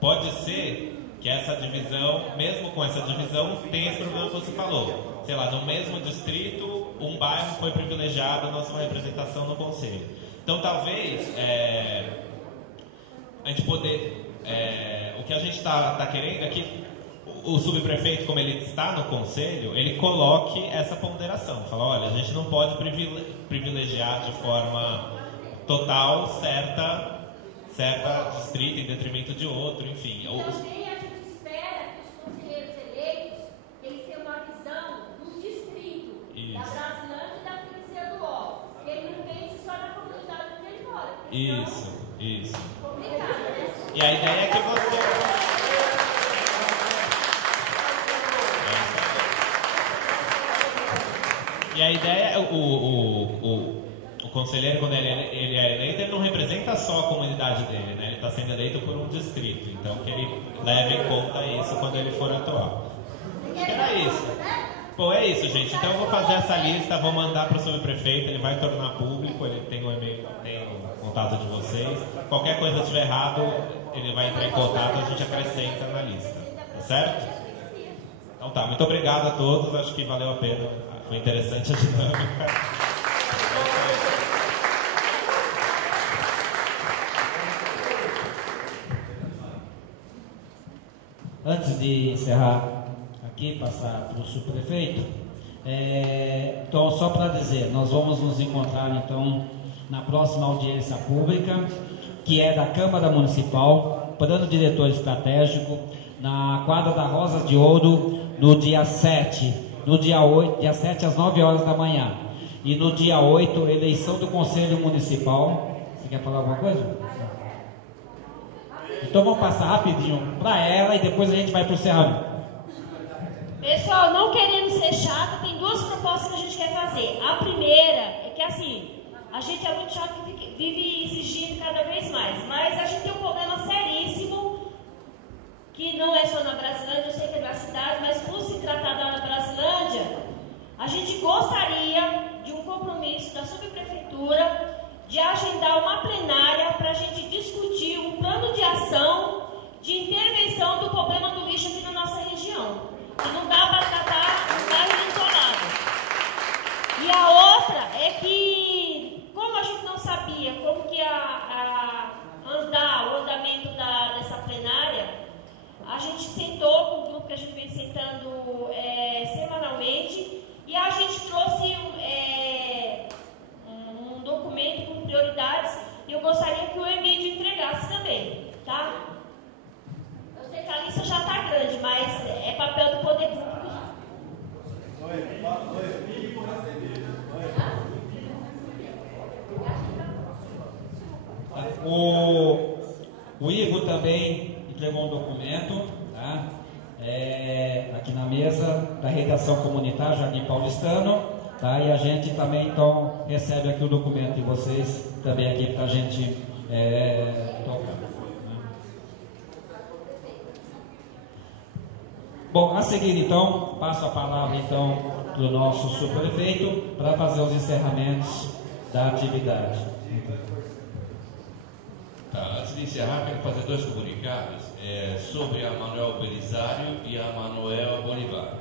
Pode ser que essa divisão, mesmo com essa divisão, tenha esse problema que você falou. Sei lá, no mesmo distrito, um bairro foi privilegiado na sua representação no conselho. Então, talvez, a gente poder... o que a gente está querendo é que o subprefeito, como ele está no conselho, ele coloque essa ponderação. Fala, olha, a gente não pode privilegiar de forma total certa distrito em detrimento de outro, enfim. E também a gente espera que os conselheiros eleitos, eles tenham uma visão do distrito, Isso. da Brasilândia e da Freguesia do Ó. Que ele não pense só na comunidade onde ele mora. Isso. Complicado, né? E a ideia é que você... E a ideia, o conselheiro, quando ele é eleito, ele não representa só a comunidade dele, né? Ele está sendo eleito por um distrito, então que ele leve em conta isso quando ele for atuar. Acho que era isso. Bom, é isso, gente. Então eu vou fazer essa lista, vou mandar para o subprefeito, ele vai tornar público, ele tem o e-mail, tem o contato de vocês. Qualquer coisa que estiver errado, ele vai entrar em contato, a gente acrescenta na lista. Tá certo? Então tá, muito obrigado a todos, acho que valeu a pena. Foi interessante a dinâmica. Antes de encerrar aqui, passar para o subprefeito, então só para dizer, nós vamos nos encontrar então na próxima audiência pública, que é da Câmara Municipal, Plano Diretor Estratégico, na quadra da Rosas de Ouro, no dia 7, no dia 8, dia 7 às 9 horas da manhã. E no dia 8, eleição do Conselho Municipal. Você quer falar alguma coisa? Então vamos passar rapidinho para ela e depois a gente vai para o encerramento. Pessoal, não querendo ser chato, tem duas propostas que a gente quer fazer. A primeira é que assim, a gente é muito chato que vive exigindo cada vez mais, mas a gente tem um problema seríssimo, que não é só na Brasilândia, eu sei que é da cidade, mas por se tratar da Brasilândia, a gente gostaria de um compromisso da subprefeitura de agendar uma plenária para a gente discutir um plano de ação de intervenção do problema do lixo aqui na nossa região. Que não dá para tratar um bairro isolado. E a outra é que, como a gente não sabia como que ia andar o andamento dessa plenária, a gente sentou com o grupo que a gente vem sentando semanalmente e a gente trouxe um documento com prioridades e eu gostaria que o Emílio entregasse também, tá? Eu sei que a lista já está grande, mas é papel do poder público. O Igor também entregou um documento, tá? Aqui na mesa da redação comunitária Jardim Paulistano, tá? E a gente também então recebe aqui o documento de vocês também aqui para a gente tocar. Né? Bom, a seguir então passo a palavra então para o nosso subprefeito para fazer os encerramentos da atividade. Tá, antes de encerrar, quero fazer dois comunicados sobre a Manuel Belisário e a Manuel Bolivar.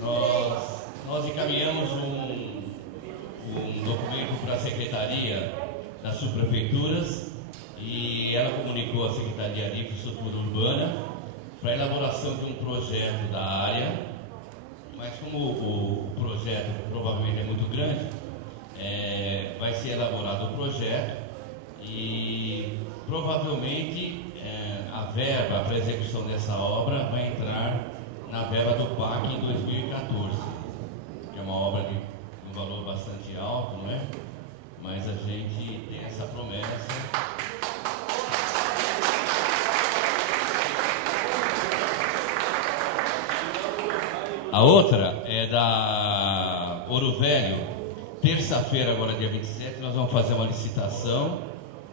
Nós encaminhamos um documento para Secretaria das Subprefeituras e ela comunicou à Secretaria de Infraestrutura Urbana para a elaboração de um projeto da área, mas como o projeto provavelmente é muito grande, vai ser elaborado o projeto e provavelmente a verba para a execução dessa obra vai entrar na verba do PAC em 2014, que é uma obra de um valor bastante alto, não é? Mas a gente tem essa promessa. A outra é da Ouro Velho. Terça-feira, agora dia 27, nós vamos fazer uma licitação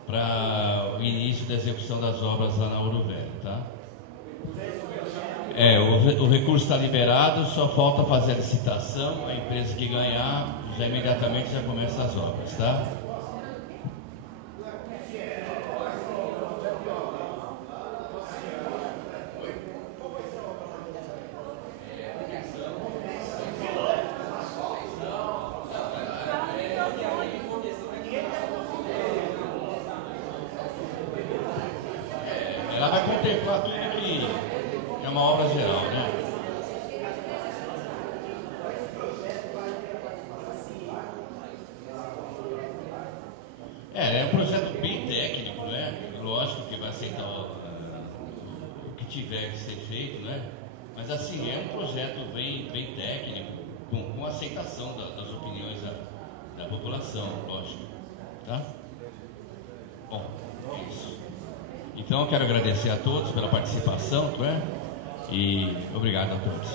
para o início da execução das obras lá na Ouro Velho, tá? O recurso está liberado, só falta fazer a licitação, a empresa que ganhar já imediatamente já começa as obras, tá? Ela vai contemplar tudo que é uma obra geral, né? É um projeto bem técnico, né? Lógico que vai aceitar o que tiver que ser feito, né? Mas assim, é um projeto bem técnico, com aceitação das opiniões da população, lógico. Tá? Bom, é isso. Então eu quero agradecer a todos pela participação, né? E obrigado a todos.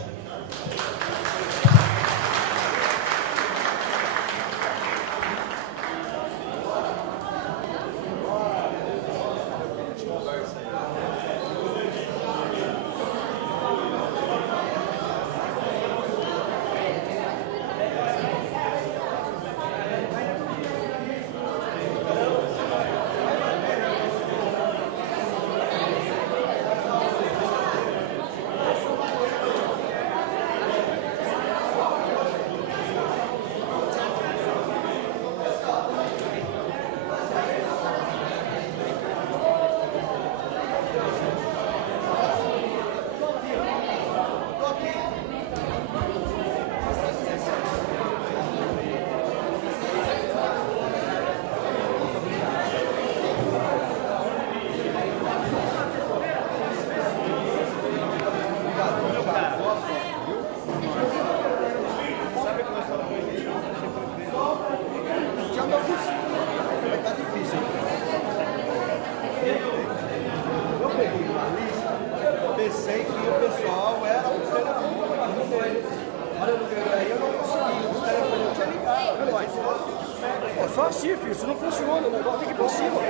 Só assim, filho, isso não funciona, o negócio tem que ir pra cima.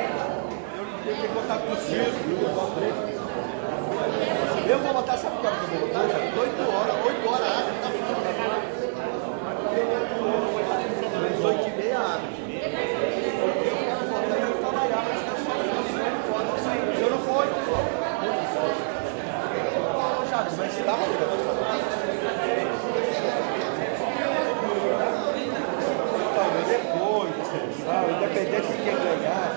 Eu tenho que botar pro circo, eu vou botar, sabe que hora que eu vou botar? 8 horas abre, tá às 8h30 abre. Eu vou botar e trabalhar, se eu não for, mas se dá independente de quem ganhar,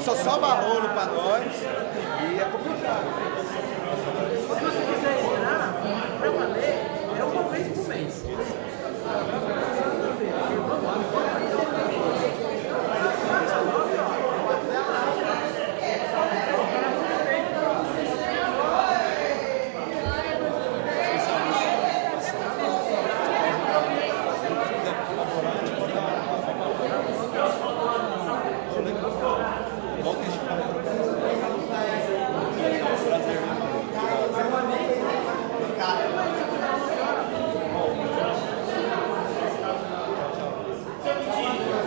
só sobra rolo para nós e é complicado. Se você quiser entrar, para valer, é uma vez por mês. Tchau.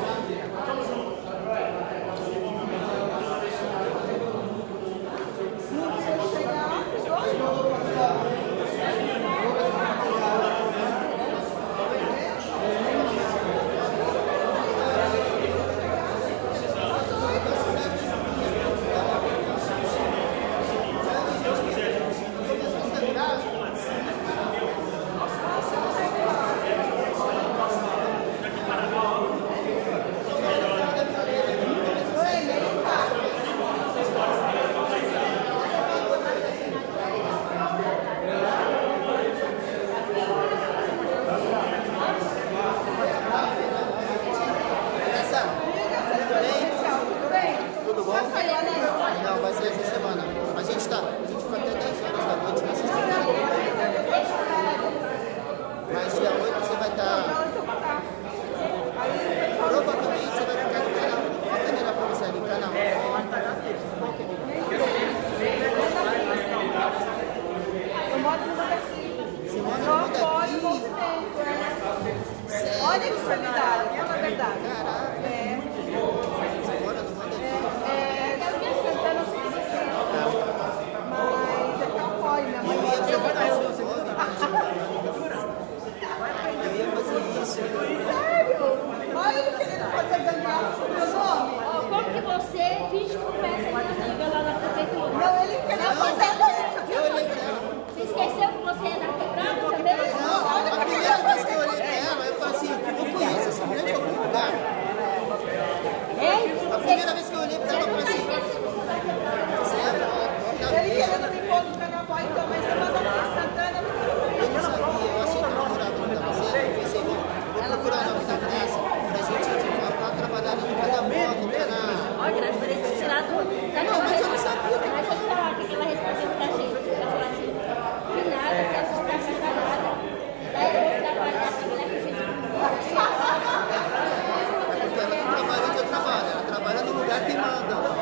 primeira vez que eu olhei para ela, eu falei assim, sério? Ele querendo me pôr no carnaval, então, mas eu mandava pra Santana, Eu não sabia, eu achei que ela morava no Damasceno, eu pensei, bom, vou procurar o nome da Vanessa, pra gente estar trabalhando em cada modo, Olha, nós podemos tirar tudo. Sabe não, mas eu não sabia. Deixa eu te falar o que ela respondeu pra gente. Ela falou assim, de nada, que essa está separada. Daí eu vou trabalhar com Jesus. Porque ela não trabalha onde eu trabalho, ela trabalha no lugar que manda.